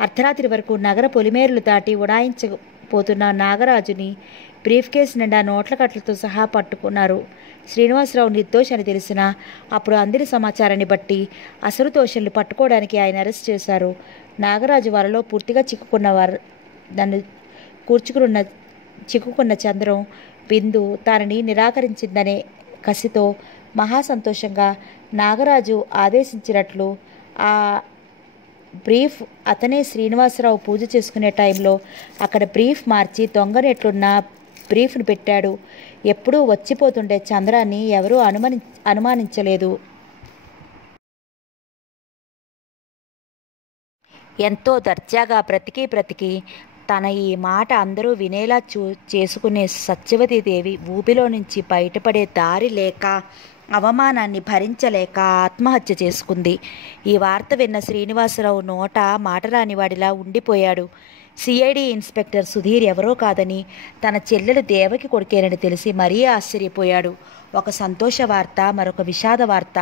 అర్ధరాత్రి వరకు నగర పొలిమేరులు దాటి ఉడాయించబోతున్న నాగరాజుని బ్రీఫ్ కేసు నిండా నోట్ల కట్లతో సహా పట్టుకున్నారు. శ్రీనివాసరావు నిర్దోషని తెలిసినా అప్పుడు అందిన సమాచారాన్ని బట్టి అసలు దోషుల్ని పట్టుకోవడానికి ఆయన అరెస్ట్ చేశారు. నాగరాజు వలలో పూర్తిగా చిక్కుకున్న చంద్రం బిందు తనని నిరాకరించిందనే కసితో మహాసంతోషంగా నాగరాజు ఆదేశించినట్లు ఆ బ్రీఫ్ అతనే శ్రీనివాసరావు పూజ చేసుకునే టైంలో అక్కడ బ్రీఫ్ మార్చి దొంగనెట్లున్న బ్రీఫ్ను పెట్టాడు. ఎప్పుడూ వచ్చిపోతుండే చంద్రాన్ని ఎవరూ అనుమానించలేదు. ఎంతో దర్జాగా బ్రతికి తన ఈ మాట అందరూ వినేలా చేసుకునే సత్యవతీదేవి ఊబిలో నుంచి బయటపడే దారి లేక అవమానాన్ని భరించలేక ఆత్మహత్య చేసుకుంది. ఈ వార్త విన్న శ్రీనివాసరావు నోట మాటరానివాడిలా ఉండిపోయాడు. సిఐడి ఇన్స్పెక్టర్ సుధీర్ ఎవరో కాదని తన చెల్లెలు దేవకి కొడుకేనని తెలిసి మరీ ఆశ్చర్యపోయాడు. ఒక సంతోష వార్త, మరొక విషాద వార్త.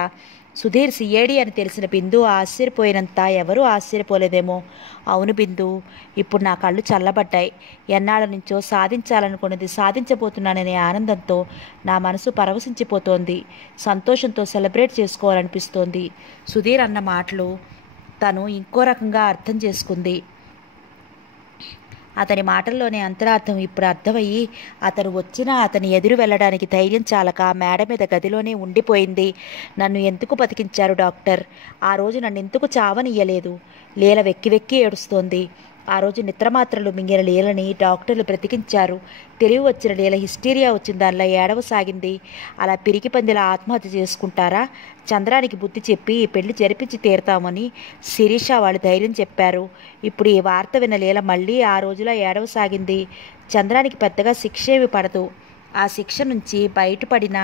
సుధీర్ సిఐడి అని తెలిసిన బిందు ఆశ్చర్యపోయినంత ఎవరూ ఆశ్చర్యపోలేదేమో. అవును బిందు, ఇప్పుడు నా కళ్ళు చల్లబడ్డాయి. ఎన్నాళ్ళ నుంచో సాధించాలనుకున్నది సాధించబోతున్నాననే ఆనందంతో నా మనసు పరవశించిపోతోంది. సంతోషంతో సెలబ్రేట్ చేసుకోవాలనిపిస్తోంది. సుధీర్ అన్న మాటలు తను ఇంకో రకంగా అర్థం చేసుకుంది. అతని మాటల్లోనే అంతరార్థం ఇప్పుడు అర్థమయ్యి అతను వచ్చినా అతని ఎదురు వెళ్ళడానికి ధైర్యం చాలక మేడ మీద గదిలోనే ఉండిపోయింది. నన్ను ఎందుకు బతికించారు డాక్టర్? ఆ రోజు నన్ను ఎందుకు చావనియ్యలేదు? లీల వెక్కి వెక్కి ఏడుస్తోంది. ఆ రోజు నిద్రమాత్రలు మింగిన లీలని డాక్టర్లు బ్రతికించారు. తెలివి వచ్చిన లీల హిస్టీరియా వచ్చిన దానిలో ఏడవసాగింది. అలా పిరికి పందిలా ఆత్మహత్య చేసుకుంటారా? చంద్రానికి బుద్ధి చెప్పి పెళ్లి జరిపించి తీరుతామని శిరీష వాళ్ళు ధైర్యం చెప్పారు. ఇప్పుడు ఈ వార్త విన్న లీల మళ్ళీ ఆ రోజులో ఏడవసాగింది. చంద్రానికి పెద్దగా శిక్ష ఏమి పడదు. ఆ శిక్ష నుంచి బయటపడిన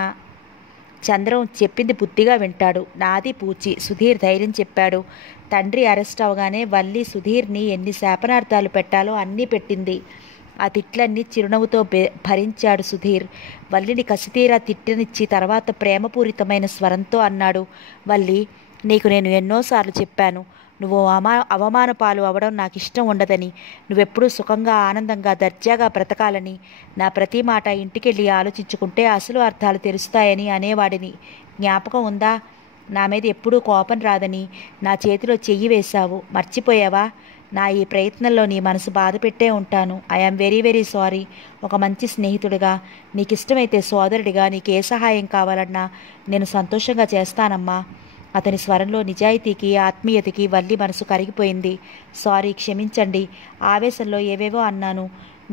చంద్రం చెప్పింది బుద్ధిగా వింటాడు. నాది పూచి, సుధీర్ ధైర్యం చెప్పాడు. తండ్రి అరెస్ట్ అవగానే వల్లి సుధీర్ని ఎన్ని శాపనార్థాలు పెట్టాలో అన్నీ పెట్టింది. ఆ తిట్లన్నీ చిరునవ్వుతో భరించాడు సుధీర్. వల్లిని కసితీరా తిట్టనిచ్చి తర్వాత ప్రేమపూరితమైన స్వరంతో అన్నాడు, వల్లి, నీకు నేను ఎన్నోసార్లు చెప్పాను, నువ్వు అవమాన పాలు అవడం నాకు ఇష్టం ఉండదని, నువ్వెప్పుడూ సుఖంగా ఆనందంగా దర్జాగా బ్రతకాలని. నా ప్రతి మాట ఇంటికెళ్ళి ఆలోచించుకుంటే అసలు అర్థాలు తెలుస్తాయని అనేవాడిని. జ్ఞాపకం ఉందా? నా మీద ఎప్పుడూ కోపం రాదని నా చేతిలో చెయ్యి వేశావు, మర్చిపోయావా? నా ఈ ప్రయత్నంలో నీ మనసు బాధ పెట్టే ఉంటాను. I am very very sorry. ఒక మంచి స్నేహితుడిగా, నీకు ఇష్టమైతే సోదరుడిగా నీకు ఏ సహాయం కావాలన్నా నేను సంతోషంగా చేస్తానమ్మా. అతని స్వరంలో నిజాయితీకి ఆత్మీయతకి వల్లి మనసు కరిగిపోయింది. సారీ, క్షమించండి, ఆవేశంలో ఏవేవో అన్నాను.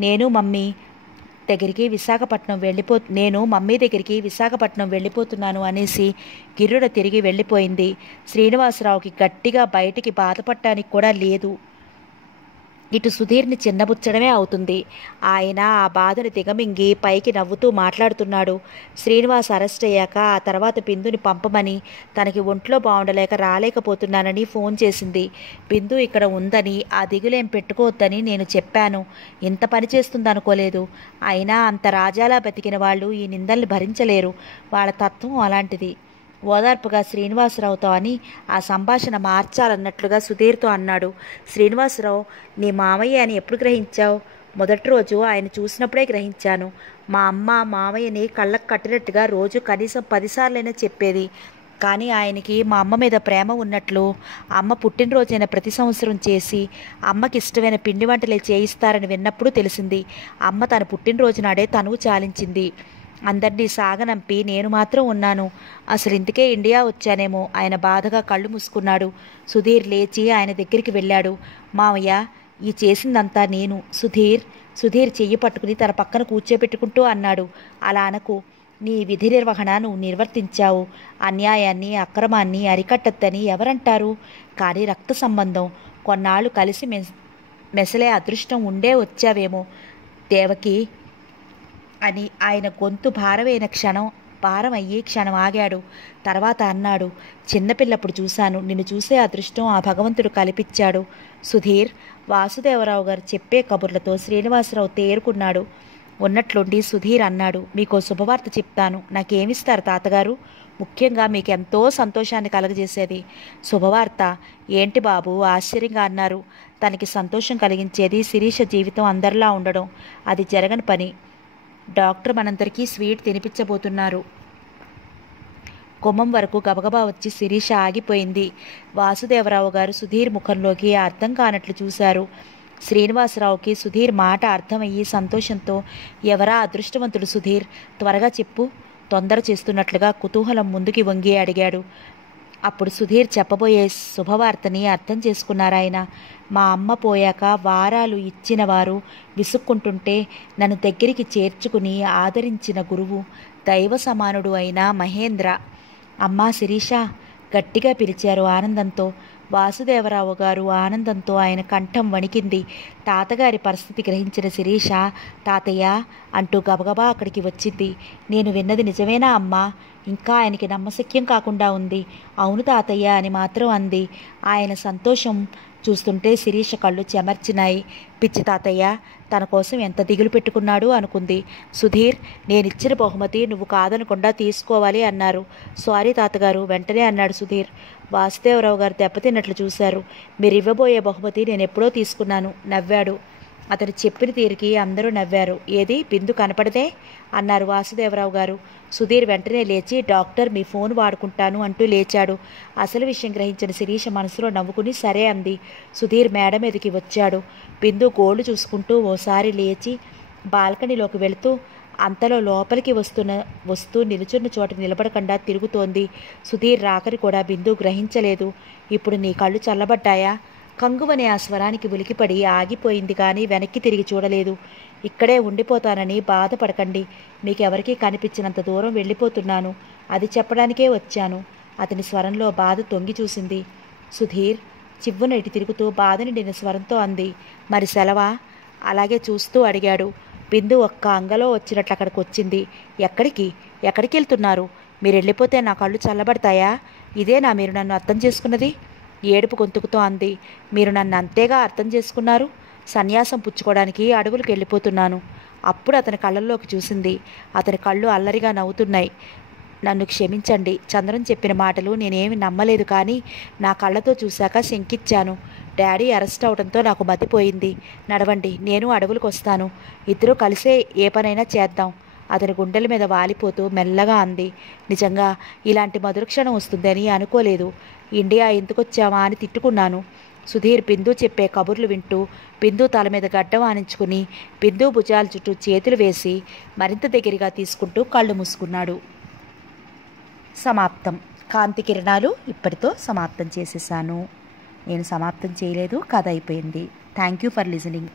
నేను మమ్మీ దగ్గరికి విశాఖపట్నం వెళ్ళిపోతున్నాను అనేసి గిర్రుడ తిరిగి వెళ్ళిపోయింది. శ్రీనివాసరావుకి గట్టిగా బయటికి బాధపడటానికి కూడా లేదు. ఇటు సుధీర్ని చిన్నబుచ్చడమే అవుతుంది. ఆయన ఆ బాధను దిగమింగి పైకి నవ్వుతూ మాట్లాడుతున్నాడు. శ్రీనివాస్ అరెస్ట్ అయ్యాక ఆ తర్వాత బిందుని పంపమని, తనకి ఒంట్లో బాగుండలేక రాలేకపోతున్నానని ఫోన్ చేసింది. బిందు ఇక్కడ ఉందని, ఆ దిగులేం పెట్టుకోవద్దని నేను చెప్పాను. ఇంత పని చేస్తుందనుకోలేదు. అయినా అంత రాజాలా బతికిన వాళ్ళు ఈ నిందల్ని భరించలేరు. వాళ్ళ తత్వం అలాంటిది. ఓదార్పుగా శ్రీనివాసరావుతో అని ఆ సంభాషణ మార్చాలన్నట్లుగా సుధీర్తో అన్నాడు. శ్రీనివాసరావు, నీ మామయ్య అని ఎప్పుడు గ్రహించావు? మొదటి రోజు ఆయన చూసినప్పుడే గ్రహించాను. మా అమ్మ మామయ్యని కళ్ళకు కట్టినట్టుగా రోజు కనీసం 10 సార్లైనా చెప్పేది. కానీ ఆయనకి మా అమ్మ మీద ప్రేమ ఉన్నట్లు అమ్మ పుట్టినరోజైన ప్రతి సంవత్సరం చేసి అమ్మకి ఇష్టమైన పిండి వంటలే చేయిస్తారని విన్నప్పుడు తెలిసింది. అమ్మ తన పుట్టినరోజు నాడే తనువు చాలించింది. అందరినీ సాగనంపి నేను మాత్రం ఉన్నాను. అసలు ఇందుకే ఇండియా వచ్చానేమో. ఆయన బాధగా కళ్ళు మూసుకున్నాడు. సుధీర్ లేచి ఆయన దగ్గరికి వెళ్ళాడు. మావయ్య, ఈ చేసిందంతా నేను. సుధీర్ చెయ్యి పట్టుకుని తన పక్కన కూర్చోబెట్టుకుంటూ అన్నాడు, అలా అనకు. నీ విధి నిర్వహణ నువ్వు నిర్వర్తించావు. అన్యాయాన్ని అక్రమాన్ని అరికట్టద్దని ఎవరంటారు? కానీ రక్త సంబంధం, కొన్నాళ్ళు కలిసి మెసలే అదృష్టం ఉండే వచ్చావేమో దేవకి అని ఆయన గొంతు భారం అయ్యి క్షణం ఆగాడు. తర్వాత అన్నాడు, చిన్నపిల్లప్పుడు చూశాను. నిన్ను చూసే అదృష్టం ఆ భగవంతుడు కల్పించాడు. సుధీర్, వాసుదేవరావు గారు చెప్పే కబుర్లతో శ్రీనివాసరావు తేరుకున్నాడు. ఉన్నట్లుండి సుధీర్ అన్నాడు, మీకో శుభవార్త చెప్తాను. నాకేమిస్తారు తాతగారు? ముఖ్యంగా మీకు ఎంతో సంతోషాన్ని కలగజేసేది. శుభవార్త ఏంటి బాబు? ఆశ్చర్యంగా అన్నారు. తనకి సంతోషం కలిగించేది శిరీష జీవితం అందరిలా ఉండడం. అది జరగని పని. డాక్టర్ మనందరికీ స్వీట్ తినిపించబోతున్నారు. గుమ్మం వరకు గబగబా వచ్చి శిరీష ఆగిపోయింది. వాసుదేవరావు గారు సుధీర్ ముఖంలోకి అర్థం కానట్లు చూశారు. శ్రీనివాసరావుకి సుధీర్ మాట అర్థమయ్యి సంతోషంతో, ఎవరా అదృష్టవంతుడు సుధీర్? త్వరగా చెప్పు. తొందర చేస్తున్నట్లుగా కుతూహలం ముందుకి వంగి అడిగాడు. అప్పుడు సుధీర్ చెప్పబోయే శుభవార్తని అర్థం చేసుకున్నారాయన. మా అమ్మ పోయాక వారాలు ఇచ్చిన వారు విసుక్కుంటుంటే నన్ను దగ్గరికి చేర్చుకుని ఆదరించిన గురువు, దైవ సమానుడు అయిన మహేంద్ర. అమ్మా శిరీష, గట్టిగా పిలిచారు ఆనందంతో. వాసుదేవరావు గారు ఆనందంతో ఆయన కంఠం వణికింది. తాతగారి పరిస్థితి గ్రహించిన శిరీష, తాతయ్య అంటూ గబగబా అక్కడికి వచ్చింది. నేను విన్నది నిజమేనా అమ్మా? ఇంకా ఆయనకి నమ్మశక్యం కాకుండా ఉంది. అవును తాతయ్య అని మాత్రం అంది. ఆయన సంతోషం చూస్తుంటే శిరీష కళ్ళు చెమర్చినాయి. పిచ్చి తాతయ్య తన కోసం ఎంత దిగులు పెట్టుకున్నాడు అనుకుంది. సుధీర్, నేనిచ్చిన బహుమతి నువ్వు కాదనకుండా తీసుకోవాలి అన్నారు. సారీ తాతగారు వెంటనే అన్నాడు సుధీర్. వాసుదేవరావు గారు దెబ్బతిన్నట్లు చూశారు. మీరు ఇవ్వబోయే బహుమతి నేను ఎప్పుడో తీసుకున్నాను నవ్వాడు. అతను చెప్పిన తీరుకి అందరూ నవ్వారు. ఏది బిందు కనపడదే అన్నారు వాసుదేవరావు గారు. సుధీర్ వెంటనే లేచి, డాక్టర్ మీ ఫోన్ వాడుకుంటాను అంటూ లేచాడు. అసలు విషయం గ్రహించిన శిరీష మనసులో నవ్వుకుని సరే అంది. సుధీర్ మేడ మీదకి వచ్చాడు. బిందు గోళ్లు చూసుకుంటూ ఓసారి లేచి బాల్కనీలోకి వెళుతూ అంతలో లోపలికి వస్తూ నిలుచున్న చోట నిలబడకుండా తిరుగుతోంది. సుధీర్ రాకని కూడా బిందు గ్రహించలేదు. ఇప్పుడు నీ కళ్ళు చల్లబడ్డాయా? కంగువనే ఆ స్వరానికి ఉలికిపడి ఆగిపోయింది కానీ వెనక్కి తిరిగి చూడలేదు. ఇక్కడే ఉండిపోతానని బాధపడకండి. మీకెవరికీ కనిపించినంత దూరం వెళ్ళిపోతున్నాను. అది చెప్పడానికే వచ్చాను. అతని స్వరంలో బాధ తొంగి చూసింది. సుధీర్ చివ్వున ఇటు తిరుగుతూ బాధ నిండిన స్వరంతో అంది. మరి సెలవా? అలాగే చూస్తూ అడిగాడు. బిందు ఒక్క అంగలో వచ్చినట్లు అక్కడికి వచ్చింది. ఎక్కడికి వెళ్తున్నారు? మీరు వెళ్ళిపోతే నా కళ్ళు చల్లబడతాయా? ఇదేనా మీరు నన్ను అర్థం చేసుకున్నది? ఏడుపు గొంతుకుతో అంది. మీరు నన్ను అంతేగా అర్థం చేసుకున్నారు. సన్యాసం పుచ్చుకోవడానికి అడవులకు వెళ్ళిపోతున్నాను. అప్పుడు అతని కళ్ళల్లోకి చూసింది. అతని కళ్ళు అల్లరిగా నవ్వుతున్నాయి. నన్ను క్షమించండి. చంద్రం చెప్పిన మాటలు నేనేమి నమ్మలేదు కానీ నా కళ్ళతో చూశాక శంకిచ్చాను. డాడీ అరెస్ట్ అవడంతో నాకు మతిపోయింది. నడవండి, నేను అడవులకు వస్తాను. ఇద్దరూ కలిసే ఏ పనైనా చేద్దాం. అతని గుండెల మీద వాలిపోతూ మెల్లగా అంది. నిజంగా ఇలాంటి మధురక్షణం వస్తుందని అనుకోలేదు. ఇండియా ఎందుకొచ్చామా అని తిట్టుకున్నాను. సుధీర్ బిందు చెప్పే కబుర్లు వింటూ బిందు తల మీద గడ్డం ఆనించుకుని బిందు భుజాల చుట్టూ చేతులు వేసి మరింత దగ్గరగా తీసుకుంటూ కళ్ళు మూసుకున్నాడు. సమాప్తం. కాంతి కిరణాలు ఇప్పటితో సమాప్తం చేసేసాను. నేను సమాప్తం చేయలేదు, కథ అయిపోయింది. Thank you for listening.